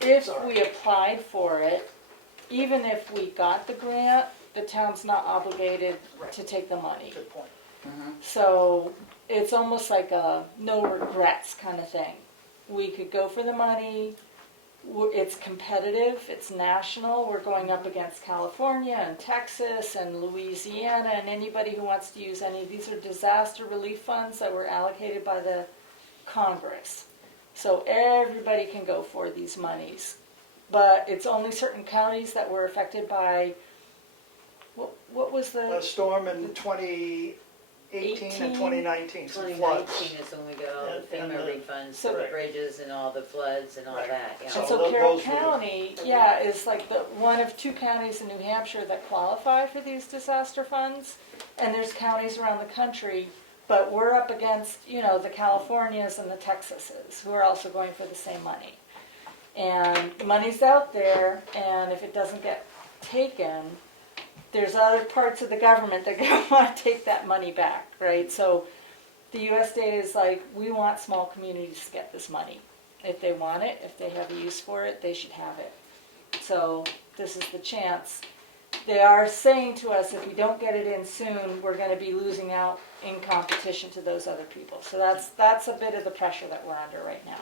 if we applied for it, even if we got the grant, the town's not obligated to take the money. Good point. So it's almost like a no regrets kind of thing. We could go for the money, it's competitive, it's national, we're going up against California and Texas and Louisiana and anybody who wants to use any. These are disaster relief funds that were allocated by the Congress. So everybody can go for these monies. But it's only certain counties that were affected by, what was A the, storm in 2018 and 2019, some floods. 2019 is when we got all the And FEMA the- refunds so- for the bridges and all the floods and all Right. that, yeah. So and so those Carroll were the- County, yeah, is like the one of two counties in New Hampshire that qualify for these disaster funds. And there's counties around the country, but we're up against, the Californias and the Texases, who are also going for the same money. And the money's out there, and if it doesn't get taken, there's other parts of the government that are gonna wanna take that money back, right? So the US data is like, we want small communities to get this money. If they want it, if they have a use for it, they should have it. So this is the chance. They are saying to us, if we don't get it in soon, we're gonna be losing out in competition to those other people. So that's a bit of the pressure that we're under right now.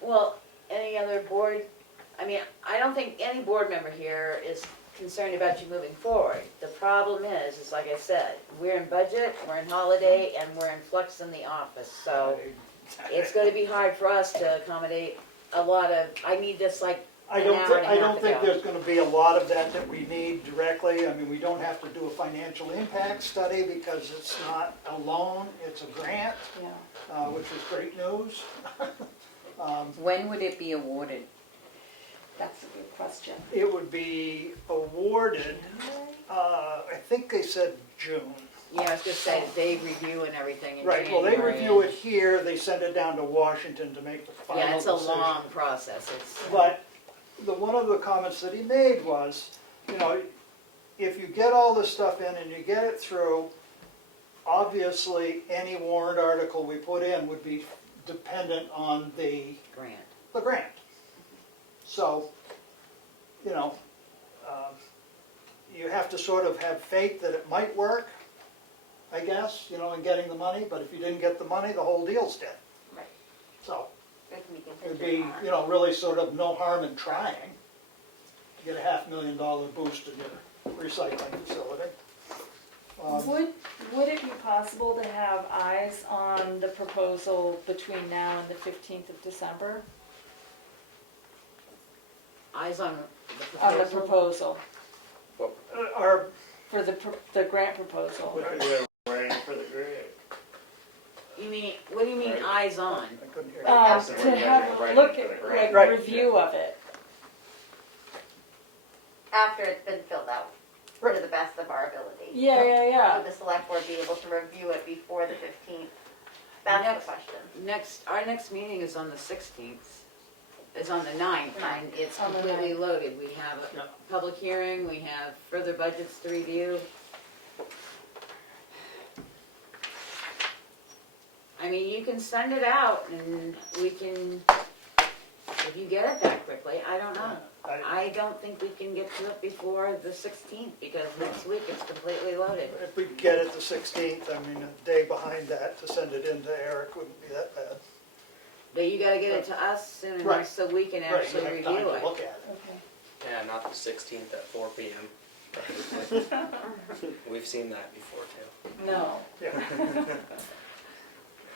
Well, any other board, I don't think any board member here is concerned about you moving forward. The problem is like I said, we're in budget, we're in holiday, and we're in flux in the office, so it's gonna be hard for us to accommodate a lot of, I need this like I an don't, hour and a I half don't think ago. there's gonna be a lot of that we need directly. I mean, we don't have to do a financial impact study because it's not a loan, it's a grant, Yeah. which is great news. When would it be awarded? That's a good question. It would be awarded, I think they said June. Yeah, I was gonna say, they review and everything in Right, well, they January, review and- it here, they send it down to Washington to make the final Yeah, it's a decision. long process, it's, But one of the comments that he made was, if you get all this stuff in and you get it through, obviously, any warrant article we put in would be dependent on the grant. grant. So, you have to sort of have faith that it might work, I guess, in getting the money, but if you didn't get the money, the whole deal's dead. Right. So, It can be it would contingent be, on. really sort of no harm in trying to get a $500,000 boost in your recycling facility. Would it be possible to have eyes on the proposal between now and the 15th of December? Eyes on the On the proposal. proposal? Our for the grant proposal. You mean, what do you mean eyes on? I couldn't hear. To have a look at, like, Right. review of it. After it's been filled out, to Right. the best of our ability. Yeah. Would the select board be able to review it before the 15th? That's Next. the question. Our next meeting is on the 16th, is on the 9th, and it's On the completely loaded. We have a public hearing, we have further budgets to review. I mean, you can send it out and we can, if you get it that quickly, I don't know. I don't think we can get to it before the 16th because next week it's completely loaded. If we get it the 16th, I mean, a day behind that to send it in to Eric wouldn't be that bad. But you gotta get it to us soon enough Right. so we can Right, you actually have review time it. to look at it. Okay. Yeah, not the 16th at 4 p.m. We've seen that before too. No. Yeah.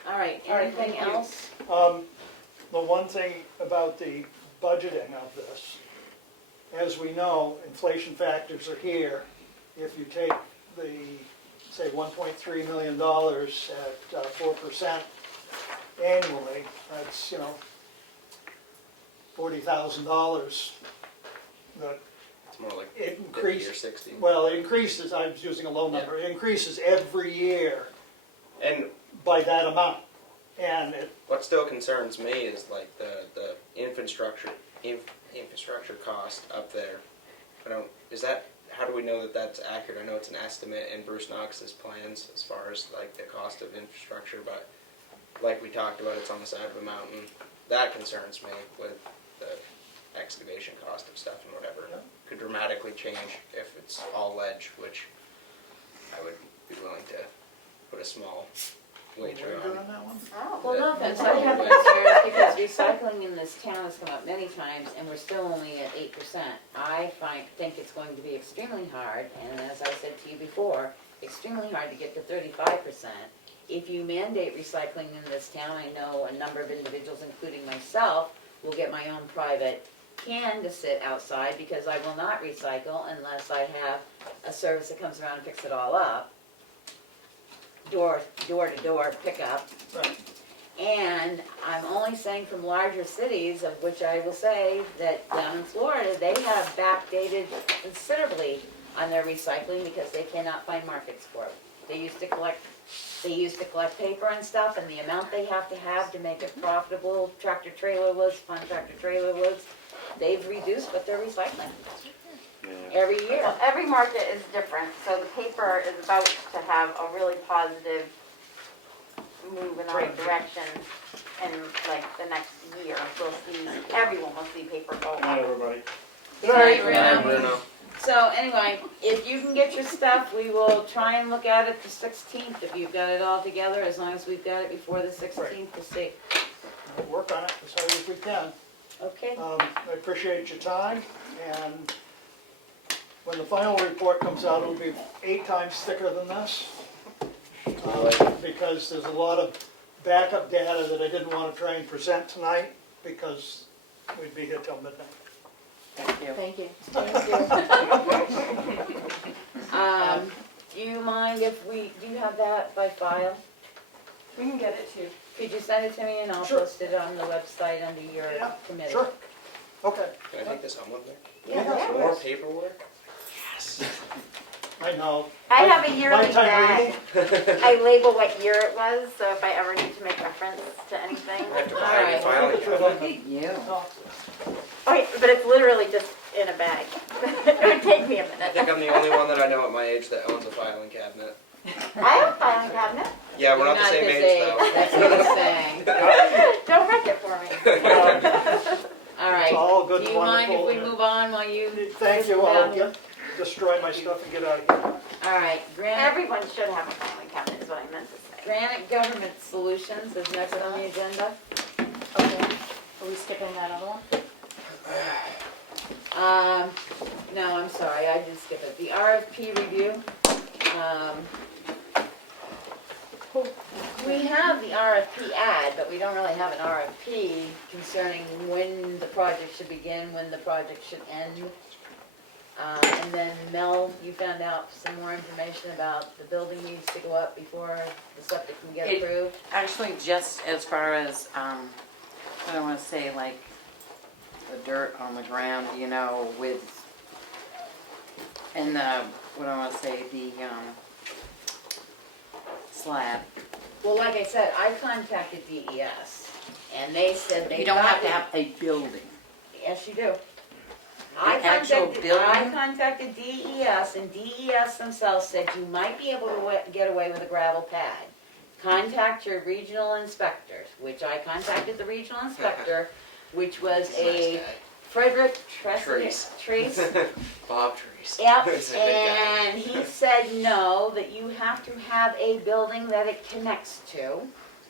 All right, All right, anything thank you. else? The one thing about the budgeting of this, as we know, inflation factors are here. If you take the, say, $1.3 million at 4% annually, that's, $40,000 that It's more like it 50 increases. or 60. Well, it increases, I was using a low number, it increases every year And by that amount. And what still concerns me is like the infrastructure cost up there. How do we know that that's accurate? I know it's an estimate in Bruce Knox's plans as far as like the cost of infrastructure, but like we talked about, it's on the side of a mountain. That concerns me with the excavation cost of stuff and whatever. Yeah. Could dramatically change if it's all ledge, which I would be willing to put a small wager Wager on. on that one? Oh. Well, no offense, I Probably. have concerns because recycling in this town has come up many times and we're still only at 8%. I think it's going to be extremely hard, and as I said to you before, extremely hard to get to 35%. If you mandate recycling in this town, I know a number of individuals, including myself, will get my own private can to sit outside because I will not recycle unless I have a service that comes around and picks it all up. Door to door pickup. Right. And I'm only saying from larger cities, of which I will say that down in Florida, they have backdated considerably on their recycling because they cannot find markets for it. They used to collect paper and stuff, and the amount they have to make it profitable, tractor trailer loads upon tractor trailer loads, they've reduced what they're recycling every year. Well, every market is different, so the paper is about to have a really positive move in the right direction in like the next year. We'll see, everyone will see paper go up. everybody. Good night, Bruno. Bruno. So anyway, if you can get your stuff, we will try and look at it the 16th, if you've got it all together, as long as we've got it before the 16th to see. We'll work on it as hard as we can. Okay? I appreciate your time, and when the final report comes out, it'll be 8 times thicker than this. Because there's a lot of backup data that I didn't want to try and present tonight, because we'd be here till midnight. Thank you. Thank you. Do you mind if do you have that by file? We can get it too. Could you send it to me and I'll Sure. post it on the website under your Yeah, committee? Sure. Okay, Can I take this home with me? Yeah. More paperwork? I know. I have a yearly My time bag. reading. I label what year it was, so if I ever need to make reference to anything. I have to All buy a right. filing cabinet. You. Oh, yeah, but it's literally just in a bag. It would take me a I minute. think I'm the only one that I know at my age that owns a filing cabinet. I have a filing cabinet. Yeah, we're You're not the same his age though. That's what he's saying. Don't wreck it for me. All right. It's all good Do and you mind if we wonderful. move on while you? Thank you, I'll destroy my stuff and get out of here. All right. Granite Everyone should have a filing cabinet is what I meant to say. Granite Government Solutions is next on the agenda. Okay. Are we skipping that other one? No, I'm sorry, I did skip it. The RFP review. We have the RFP ad, but we don't really have an RFP concerning when the project should begin, when the project should end. And then Mel, you found out some more information about the building needs to go up before the septic can get It- approved? Actually, just as far as, I don't wanna say like the dirt on the ground, you know, with, and the, what do I wanna say, the, slab. Well, like I said, I contacted DES, and they said they You don't have to thought have a building. Yes, you do. The actual I building? contacted DES, and DES themselves said you might be able to get away with a gravel pad. Contact your regional inspectors, which I contacted the regional inspector, which was a Frederick Trees. Trees. Bob Trees. Yep, He's a big guy. and he said no, that you have to have a building that it connects to.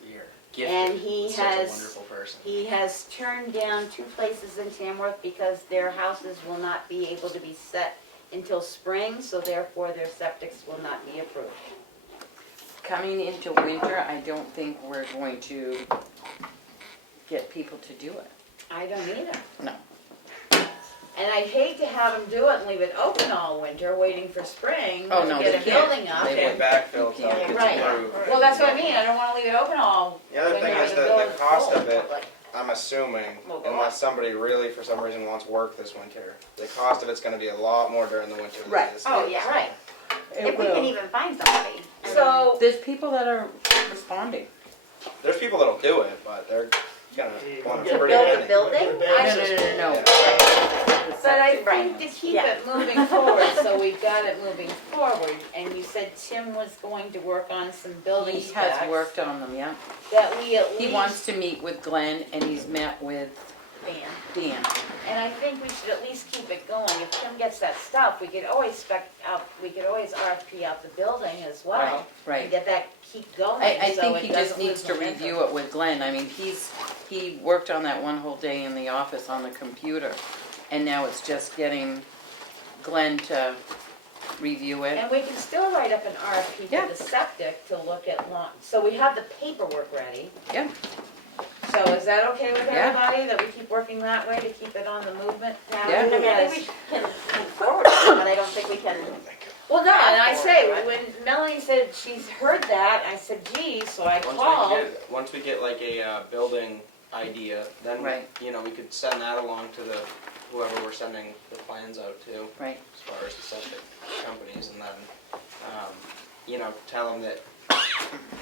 You're gifted. And he with such has- a wonderful person. He has turned down 2 places in Tamworth because their houses will not be able to be set until spring, so therefore their septics will not be approved. Coming into winter, I don't think we're going to get people to do it. I don't either. No. And I'd hate to have them do it and leave it open all winter, waiting for spring Oh, to no, get they a can't. building up. They Get backfilled till it Yeah. gets Right. approved. Well, that's what I mean, I don't wanna leave it open all The other winter thing when is the the building's cost full of it. public. I'm assuming, Well, go unless somebody really for some reason wants work this winter, the cost of it's gonna be a lot more during the winter than Right. it is. Oh, yeah. Right, If we can even find somebody. so, There's people that are responding. There's people that'll do it, but they're gonna want to a pretty build a penny. building, No. But I think to keep Yeah. it moving forward, so we've got it moving forward, and you said Tim was going to work on some building He specs. has worked on them, yeah. That we at least. He wants to meet with Glenn and he's met with Dan. Dan. And I think we should at least keep it going, if Tim gets that stuff, we could always spec out, we could always RFP out the building as well. And Right. get that, keep going, I so think it he just doesn't needs lose to momentum. review it with Glenn. I mean, he worked on that one whole day in the office on the computer. And now it's just getting Glenn to review it. And we can still write up an RFP Yeah. for the septic to look at so we have the paperwork ready. Yeah. So is that okay with Yeah. everybody, that we keep working that way to keep it on the movement path? Yeah. I mean, I think we can move forward, but I don't think we can. Well, no, and I Ask for say, it, right? when Melanie said she's heard that, I said, gee, so I Once called. we get like a building idea, then Right. we could send that along to whoever we're sending the plans out to, Right. as far as the septic companies, and then tell them that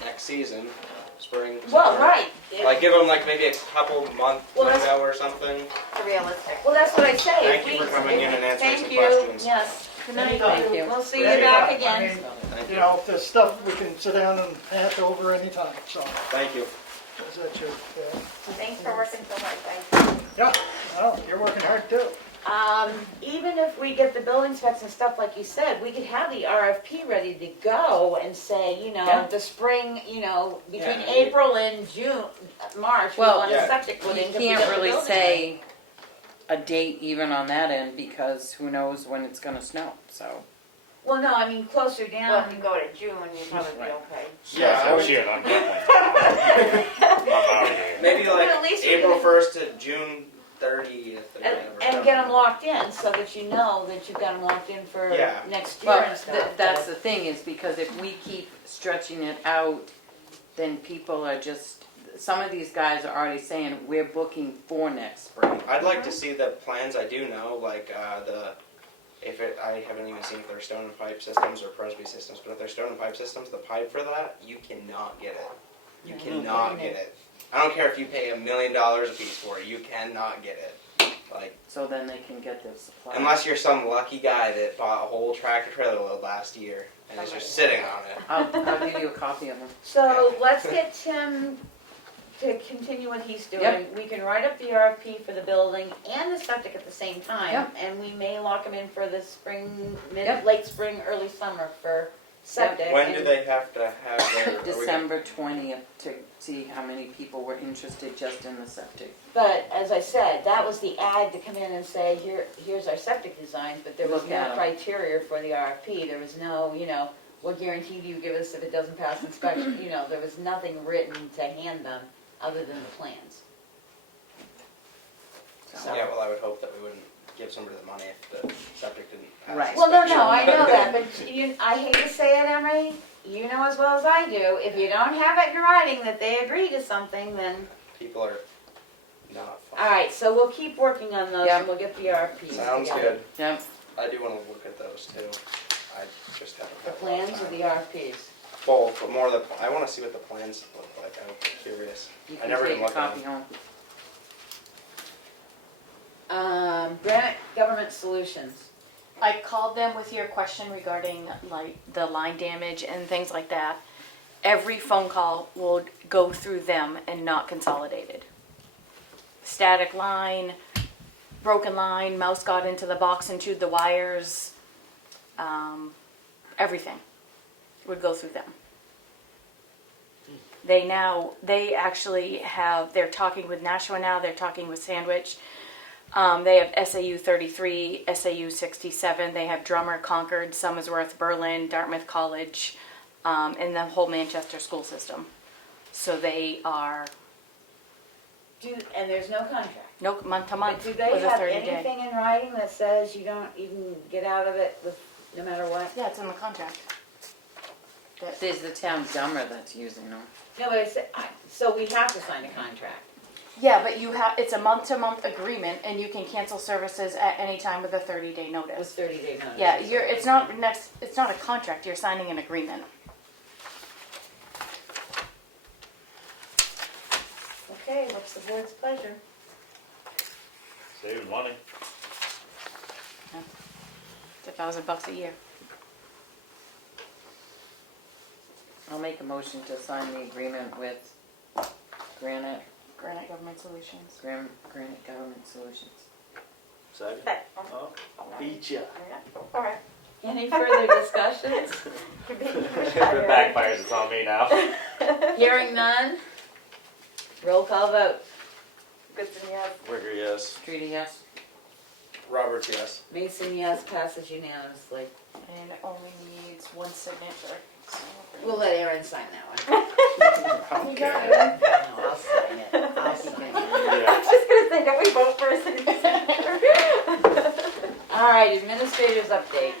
next season, spring. Well, summer, right. Like give them like maybe a couple month Well, that's- window or something. It's realistic. Well, that's what I say. Thank if you we- for coming in and answering some Thank you, questions. yes. Good night. Thank you. We'll see you Yeah, back I again. mean, Thank you you. know, if there's stuff we can sit down and hash over anytime, so, Thank you. is that your, Thanks for working so hard, guys. yeah, well, you're working hard too. Even if we get the building specs and stuff like you said, we could have the RFP ready to go and say, Yeah. the spring, between Yeah. April and June, March, we Well, want a yeah. septic put in. You 'cause we can't got the really building say a date even on that end because who knows when it's gonna snow, so. ready. Well, no, I mean, closer Well, down. if you go to June, you'd probably be Right. okay. Yeah, I would- shit, I'm definitely. I'm out of here. Maybe But like at least we April can- 1st to June 30th or whatever. And get them locked in so that you know that you've got them locked in for Yeah. next year Well, and stuff. that's the thing is because if we keep stretching it out, then people are just, some of these guys are already saying, we're booking for next spring. I'd like to see the plans. I do know, like I haven't even seen if they're stone and pipe systems or Presby systems, but if they're stone and pipe systems, the pipe for that, you cannot get it. You cannot get it. I don't care if you pay $1 million a piece for it, you cannot get it. Like, So then they can get their supply. unless you're some lucky guy that bought a whole tractor trailer load last year and is just sitting on it. I'll give you a copy of them. So let's get Tim to continue what he's doing. Yep. We can write up the RFP for the building and the septic at the same time. Yep. And we may lock them in for the spring, Yep. late spring, early summer for septic. When do and- they have to have their... are we gonna- December 20th to see how many people were interested just in the septic. But as I said, that was the ad to come in and say, here's our septic designs, but there was Look at no 'em. criteria for the RFP. There was no, what guarantee do you give us if it doesn't pass inspection? There was nothing written to hand them other than the plans. So- Yeah, well, I would hope that we wouldn't give somebody the money if the septic didn't pass. Right. Well, no, inspection. I know that, but I hate to say it, Emery, you know as well as I do, if you don't have it in writing that they agree to something, then, People are not fun. alright, so we'll keep working on those Yeah. and we'll get the RFPs Sounds together. good. Yep. I do wanna look at those too. I just haven't The had a lot of plans or time. the RFPs? Both, but more the, I wanna see what the plans look like, I'm curious. You I can never take even a looked at copy them. home. Granite Government Solutions. I called them with your question regarding like the line damage and things like that. Every phone call will go through them and not consolidated. Static line, broken line, mouse got into the box and chewed the wires, everything would go through them. They actually have, they're talking with Nashua now, they're talking with Sandwich. They have SAU 33, SAU 67, they have Drummer, Concord, Somersworth, Berlin, Dartmouth College, and the whole Manchester school system. So they are, And there's no contract. no, month to But month do with they a have 30-day. anything in writing that says you don't even get out of it with, no matter what? Yeah, it's in the contract. There's the town dumber that's using them. No, but so we have to sign a contract. Yeah, but it's a month-to-month agreement, and you can cancel services at any time with a 30-day With notice. 30-day notice. Yeah, it's not a contract, you're signing an agreement. Okay, what's the board's pleasure? Saving money. It's $1,000 a year. I'll make a motion to sign the agreement with Granite Government Solutions. Granite Government Solutions. Second. Okay. Oh, beat ya. All right. Any further discussions? If it backfires, it's on me now. Hearing none? Roll call vote. Goodson, yes. Rigger, yes. Streeter, yes. Roberts, yes. Mason, yes, passes unanimously. And it only needs one signature. We'll let Aaron sign that one. Okay. No, I'll sign it. I'll sign it. I was just gonna say, don't we vote first and then All right, administrators update.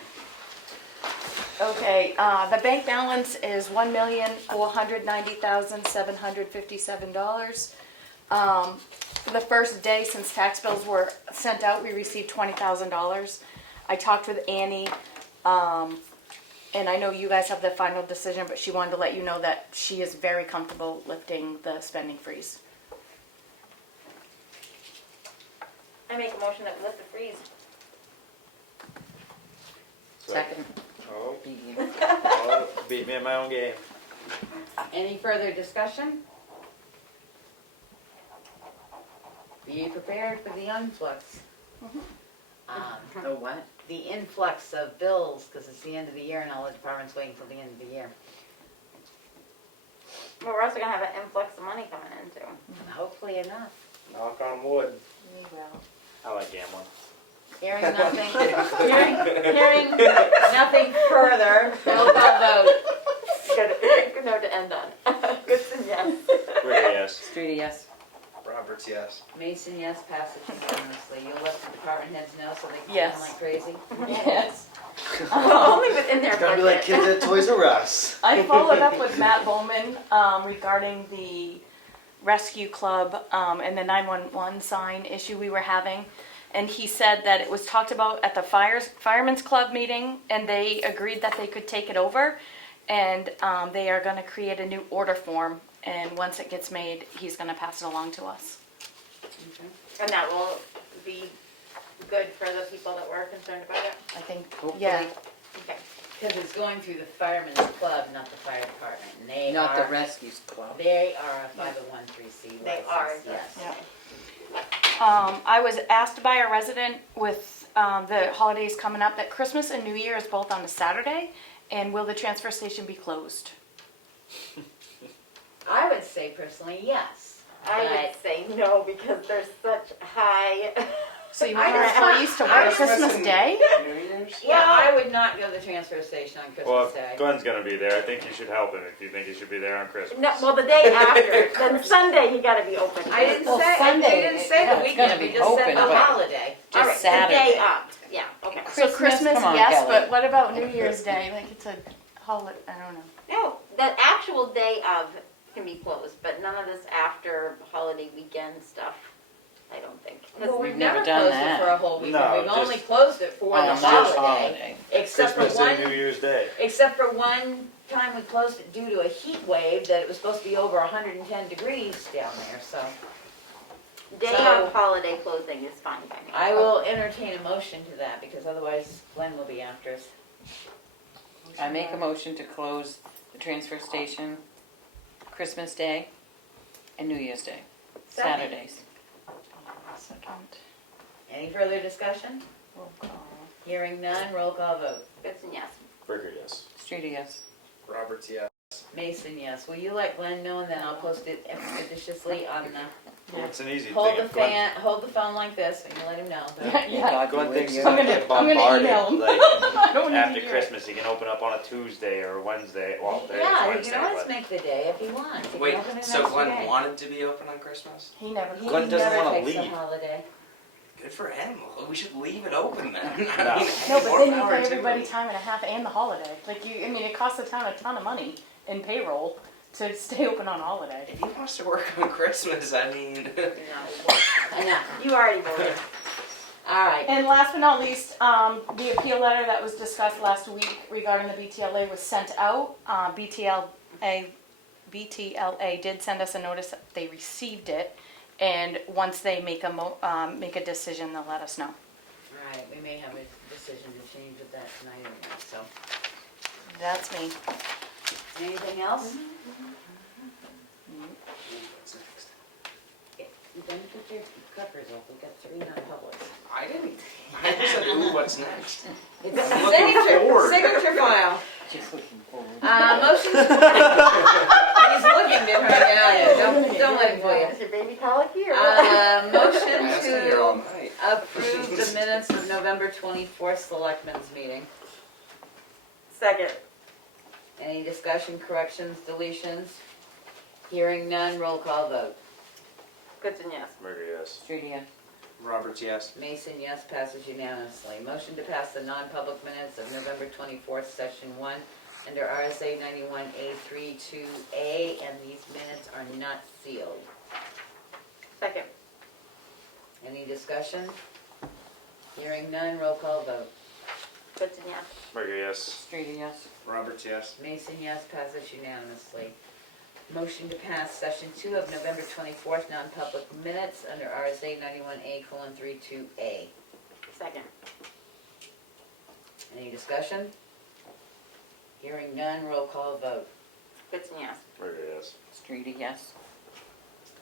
Okay, the bank balance is $1,490,757. For the first day since tax bills were sent out, we received $20,000. I talked with Annie, and I know you guys have the final decision, but she wanted to let you know that she is very comfortable lifting the spending freeze. I make a motion that we lift the freeze. Second. Oh, Beat you. oh, beat me at my own game. Any further discussion? Be prepared for the influx. The what? The influx of bills, because it's the end of the year and all the departments waiting till the end of the year. But we're also gonna have an influx of money coming in too. Hopefully enough. Knock on wood. I like gambling. Hearing nothing, hearing nothing further, roll call vote. Good note to end on. Goodson, yes. Rigger, yes. Streeter, yes. Roberts, yes. Mason, yes, passes unanimously. You'll let the department heads know so they can Yes. plan like crazy? Yes. Only within their It's gonna be like budget. kids at Toys R Us. I followed up with Matt Bowman regarding the rescue club and the 911 sign issue we were having. And he said that it was talked about at the firemen's club meeting, and they agreed that they could take it over. And they are going to create a new order form. And once it gets made, he's going to pass it along to us. And that will be good for the people that were concerned about it. I think, Hopefully. yeah. Okay. Because it's going through the firemen's club, not the fire department. And they Not are, the rescues club. They are a 501(c)(3) They are, license, yes. I was asked by a resident with the holidays coming up that Christmas and New Year is both on a Saturday, and will the transfer station be closed? I would say personally, yes. I would say no because there's such high. So you want your employees to work Christmas Day? New Year's? Yeah, I would not go to the transfer station on Well, Christmas Day. if Glenn's gonna be there, I think you should help him if you think he should be there on Christmas. No, well, the day after, then Sunday you gotta be open. I didn't Well, say, Sunday, we didn't say yeah, the it's gonna weekend, we be just said open, the but- holiday. All right, Saturday. day of, yeah, okay. So Christmas, come on, yes, Kelly. but what about New Year's Day? Like it's a holiday, I don't know. No, the actual day of can be closed, but none of this after holiday weekend stuff, I don't think. 'Cause Well, We've we've never never done closed that. it for a whole weekend. No, We've only just- closed it for On the just holiday. Except for Christmas Day, New one, Year's Day. except for one time we closed it due to a heat wave that it was supposed to be over 110 degrees down there, so. day So- of holiday closing is fine by me. I will entertain a motion to that because otherwise Glenn will be after us. I make a motion to close the transfer station Christmas Day and New Year's Day, Second. Saturdays. Second, Any further discussion? roll call. Hearing none, roll call vote. Goodson, yes. Burger, yes. Streeter, yes. Roberts, yeah. Mason, yes. Will you let Glenn know and then I'll post it expeditiously on the, Well, it's an easy hold thing. the fan, hold the phone like this and you let him know. Yeah. Glenn thinks he's I'm gonna gonna- get I'm gonna bombarded. email him. Like, I don't need to after hear it. Christmas, he can open up on a Tuesday or Wednesday. Well, today's Yeah, you Wednesday, can always but make the day if he wants. He can Wait, open it so next Glenn day. wanted to be open on Christmas? He never. He Glenn doesn't never wanna takes a leave. holiday. Good for him. We should leave it open then. No. No, hey, but more then you power pay to everybody him. time and a half and the holiday. Like you, I mean, it costs the town a ton of money in payroll to stay open on holiday. If he wants to work on Christmas, I mean. I know. You already voted. All right. And last but not least, the appeal letter that was discussed last week regarding the BTLA was sent out. BTLA did send us a notice that they received it, and once they make a decision, they'll let us know. All right, we may have a decision to change with that tonight anyway, so. That's me. Anything else? What's next? You didn't put your covers off, we got 3 non-publics. I didn't. I just said, ooh, what's next? It's I'm looking forward. signature file. Just looking forward. Motion. He's looking to her now, yeah, don't let him fool you. Is your baby colicky or what? Motion I was in here all to night. approve the minutes of November 24th Selectmen's meeting. Second. Any discussion, corrections, deletions? Hearing none, roll call vote. Goodson, yes. Burger, yes. Streeter, yes. Roberts, yes. Mason, yes, passes unanimously. Motion to pass the non-public minutes of November 24th, Session 1, under RSA 91A32A, and these minutes are not sealed. Second. Any discussion? Hearing none, roll call vote. Goodson, yes. Burger, yes. Streeter, yes. Roberts, yes. Mason, yes, passes unanimously. Motion to pass Session 2 of November 24th, non-public minutes under RSA 91A:32A. Second. Any discussion? Hearing none, roll call vote. Goodson, yes. Burger, yes. Streeter, yes.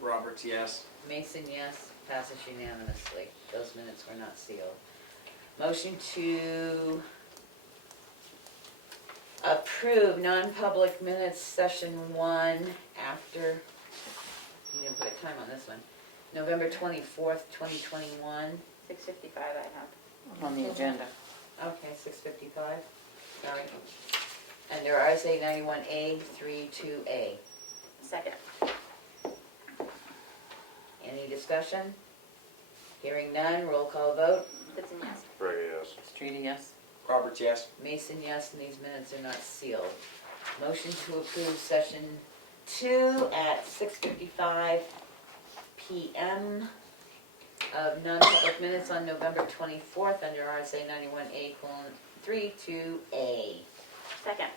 Roberts, yes. Mason, yes, passes unanimously. Those minutes were not sealed. Motion to approve non-public minutes, Session 1, after, you didn't put a time on this one, November 24th, 2021. 6:55 I have. On the agenda. Okay, 6:55, sorry. Under RSA 91A:32A. Second. Any discussion? Hearing none, roll call vote. Goodson, yes. Burger, yes. Streeter, yes. Roberts, yes. Mason, yes, and these minutes are not sealed. Motion to approve Session 2 at 6:55 PM of non-public minutes on November 24th under RSA 91A:32A. Second.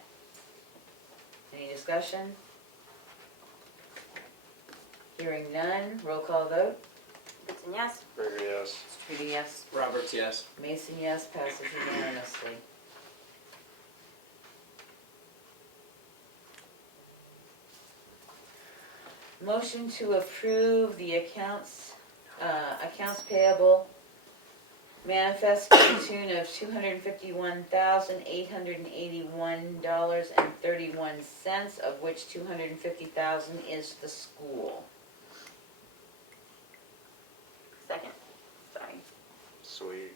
Any discussion? Hearing none, roll call vote. Goodson, yes. Burger, yes. Streeter, yes. Roberts, yes. Mason, yes, passes unanimously. Motion to approve the accounts payable manifest to the tune of $251,881.31, of which $250,000 is the school. Second. Sorry. Sweet.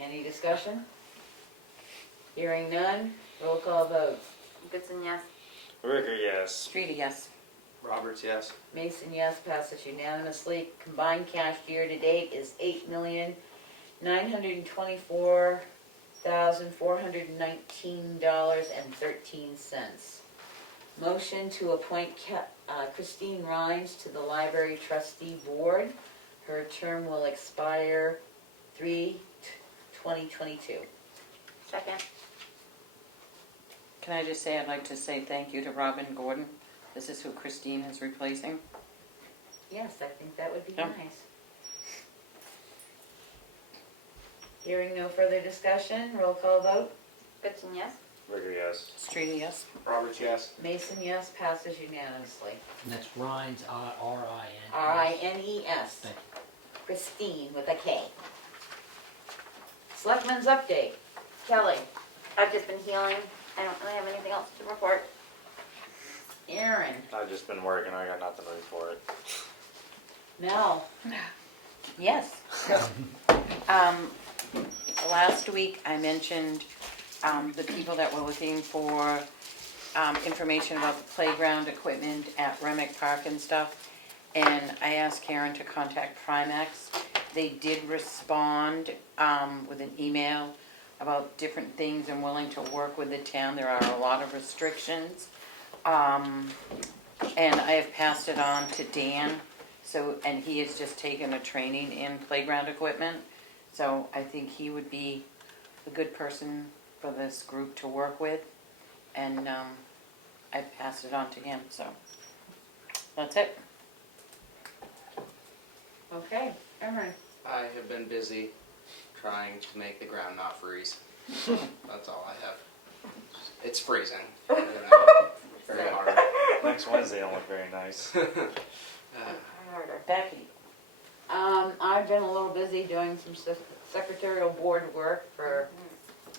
Any discussion? Hearing none, roll call vote. Goodson, yes. Burger, yes. Streeter, yes. Roberts, yes. Mason, yes, passes unanimously. Combined cash year to date is $924,419.13. Motion to appoint Christine Rhines to the Library Trustee Board. Her term will expire 3/2022. Second. Can I just say, I'd like to say thank you to Robin Gordon. This is who Christine is replacing. Yes, I think that would be Yeah. nice. Hearing no further discussion, roll call vote. Goodson, yes? Ricker, yes. Streety, yes? Roberts, yes. Mason, yes, passes unanimously. And that's Rhines, R-I-N. R-I-N-E-S. Thank you. Christine with a K. Selectmen's update. Kelly. I've just been healing. I don't really have anything else to report. Aaron. I've just been working, I got nothing to report. Mel. Yes. Last week I mentioned the people that were looking for information about the playground equipment at Remick Park and stuff. And I asked Karen to contact Primex. They did respond with an email about different things and willing to work with the town. There are a lot of restrictions. And I have passed it on to Dan. So, and he has just taken a training in playground equipment. So I think he would be a good person for this group to work with. And I passed it on to him, so that's it. Okay, Aaron. I have been busy trying to make the ground not freeze. That's all I have. It's freezing. Very hard. Next Wednesday don't look very nice. Becky. I've been a little busy doing some secretarial board work for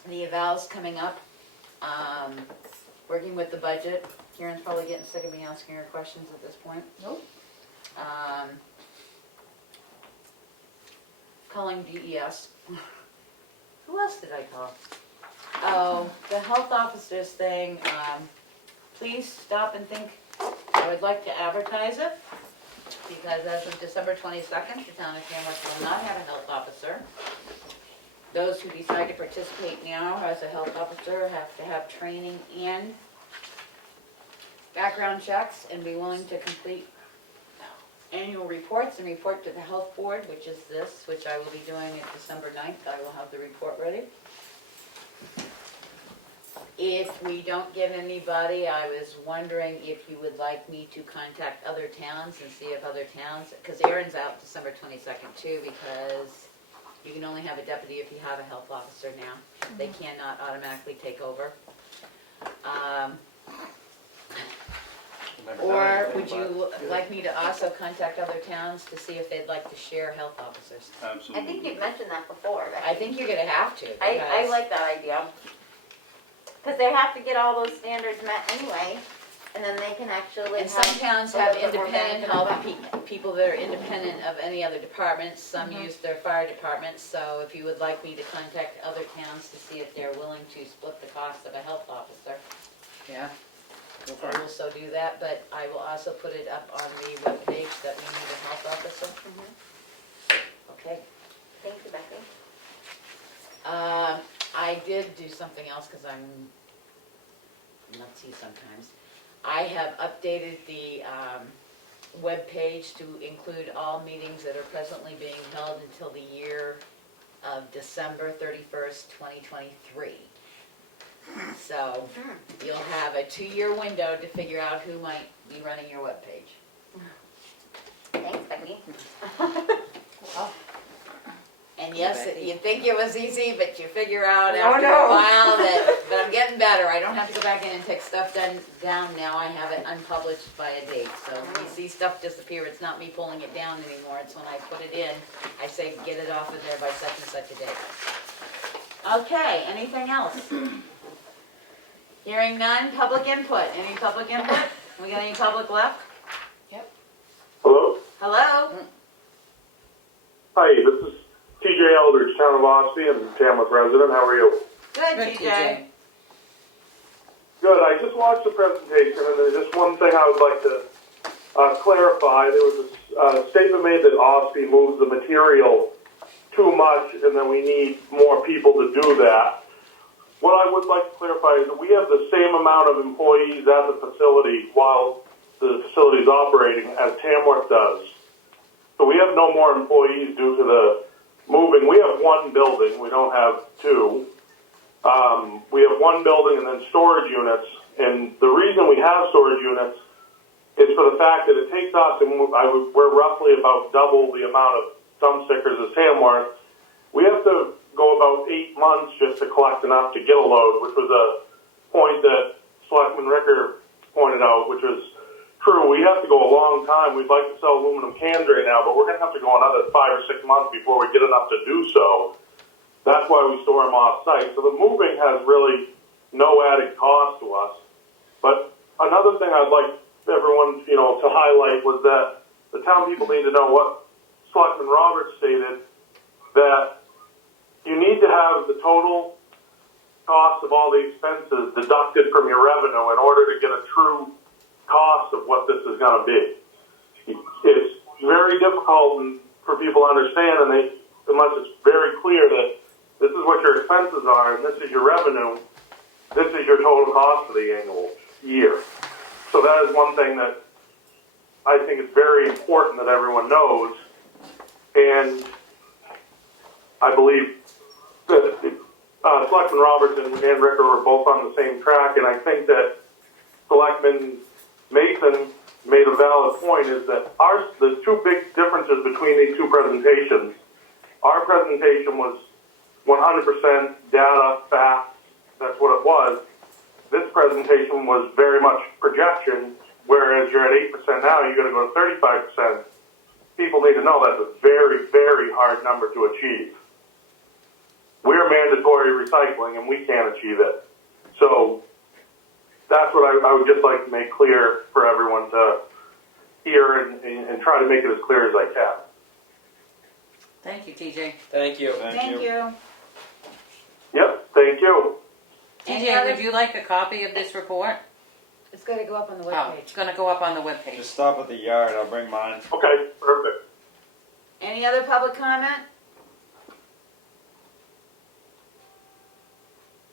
the evals coming up. Working with the budget. Karen's probably getting sick of me asking her questions at this point. Nope. Calling DES. Who else did I call? Oh, the health officers thing. Please stop and think. I would like to advertise it because as of December 22nd, the town of Tamworth will not have a health officer. Those who decide to participate now as a health officer have to have training and background checks and be willing to complete annual reports and report to the health board, which is this, which I will be doing at December 9th. I will have the report ready. If we don't get anybody, I was wondering if you would like me to contact other towns and see if other towns, because Aaron's out December 22nd too, because you can only have a deputy if you have a health officer now. They cannot automatically take over. Or would you like me to also contact other towns to see if they'd like to share health officers? I think you've mentioned that before, Becky. I think you're gonna have to. I because- like that idea. Because they have to get all those standards met anyway, and then they can actually And some towns have a little bit more independent management. health people that are independent of any other departments. Some Mhm. use their fire departments, so if you would like me to contact other towns to see if they're willing to split the cost of a health officer, Yeah. I will so do that, but I will also put it up on the webpage that we need a health officer. Mhm. Okay. Thank you, Becky. I did do something else because I'm nutsy sometimes. I have updated the webpage to include all meetings that are presently being held until the year of December 31st, 2023. So you'll have a 2-year window to figure out who might be running your webpage. Thanks, Becky. And yes, Becky. you think it was easy, but you figure out Oh, after no. a while that, but I'm getting better. I don't have to go back in and take stuff down now. I have it unpublished by a date. So when you see stuff disappear, it's not me pulling it down anymore. It's when I put it in, I say get it off of there by such and such a date. Okay, anything else? Hearing none, public input. Any public input? We got any public left? Hello? Hello? Hi, this is TJ Eldridge, Town of Ospey. I'm a Tamworth resident. How are you? Good, TJ. Good. I just watched the presentation, and there's just one thing I would like to clarify. There was a statement made that Ospey moves the material too much and that we need more people to do that. What I would like to clarify is that we have the same amount of employees at the facility while the facility is operating as Tamworth does. So we have no more employees due to the moving. We have one building, we don't have two. We have one building and then storage units. And the reason we have storage units is for the fact that it takes us, and we're roughly about double the amount of thumb stickers as Tamworth. We have to go about 8 months just to collect enough to get a load, which was a point that Selectman Ricker pointed out, which was true. We have to go a long time. We'd like to sell aluminum cans right now, but we're going to have to go another 5 or 6 months before we get enough to do so. That's why we store them off-site. So the moving has really no added cost to us. But another thing I'd like everyone, to highlight was that the town people need to know what Selectman Roberts stated, that you need to have the total cost of all the expenses deducted from your revenue in order to get a true cost of what this is going to be. It's very difficult for people to understand, unless it's very clear that this is what your expenses are and this is your revenue, this is your total cost for the annual year. So that is one thing that I think is very important that everyone knows. And I believe that Selectman Roberts and Ricker were both on the same track, and I think that Selectman Mason made a valid point, is that the two big differences between these two presentations. Our presentation was 100% data, facts, that's what it was. This presentation was very much projection, whereas you're at 8% now, you're going to go to 35%. People need to know that's a very, very hard number to achieve. We're mandatory recycling, and we can't achieve it. So that's what I would just like to make clear for everyone to hear and try to make it as clear as I can. Thank you, TJ. Thank you. Thank you. Yep, thank you. Any TJ, other- would you like a copy of this report? It's gonna go up on the Oh, webpage. it's gonna go up on the webpage. Just stop at the yard, I'll bring mine. Okay, perfect. Any other public comment?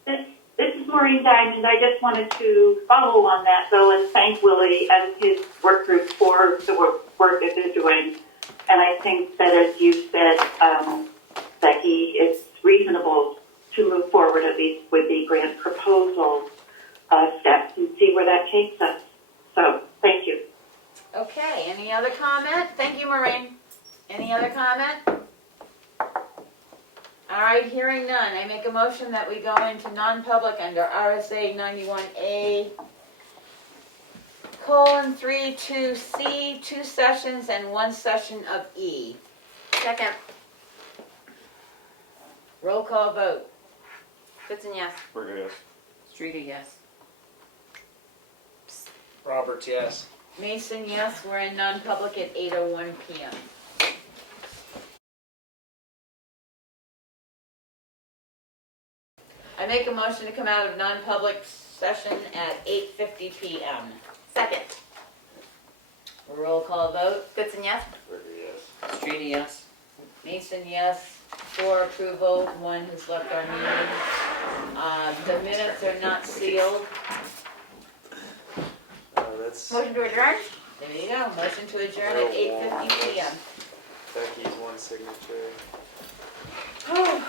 This is Maureen Diamond. I just wanted to follow on that, though, and thank Willie and his work group for the work that they're doing. And I think that, as you said, Becky, it's reasonable to move forward at least with the grant proposal steps and see where that takes us. So, thank you. Okay, any other comment? Thank you, Maureen. Any other comment? All right, hearing none, I make a motion that we go into non-public under RSA 91A, :3(2)C, 2 sessions and 1 session of E. Second. Roll call vote. Goodson, yes. Burger, yes. Streeter, yes. Roberts, yes. Mason, yes, we're in non-public at 8:01 PM. I make a motion to come out of non-public session at 8:50 PM. Second. Roll call vote. Goodson, yes. Burger, yes. Streeter, yes. Mason, yes. 4 approval, 1 has left our meeting. The minutes are not sealed. That's Motion to adjourn? There you go, motion to adjourn at 8:50 PM. Becky's one signature. Oh.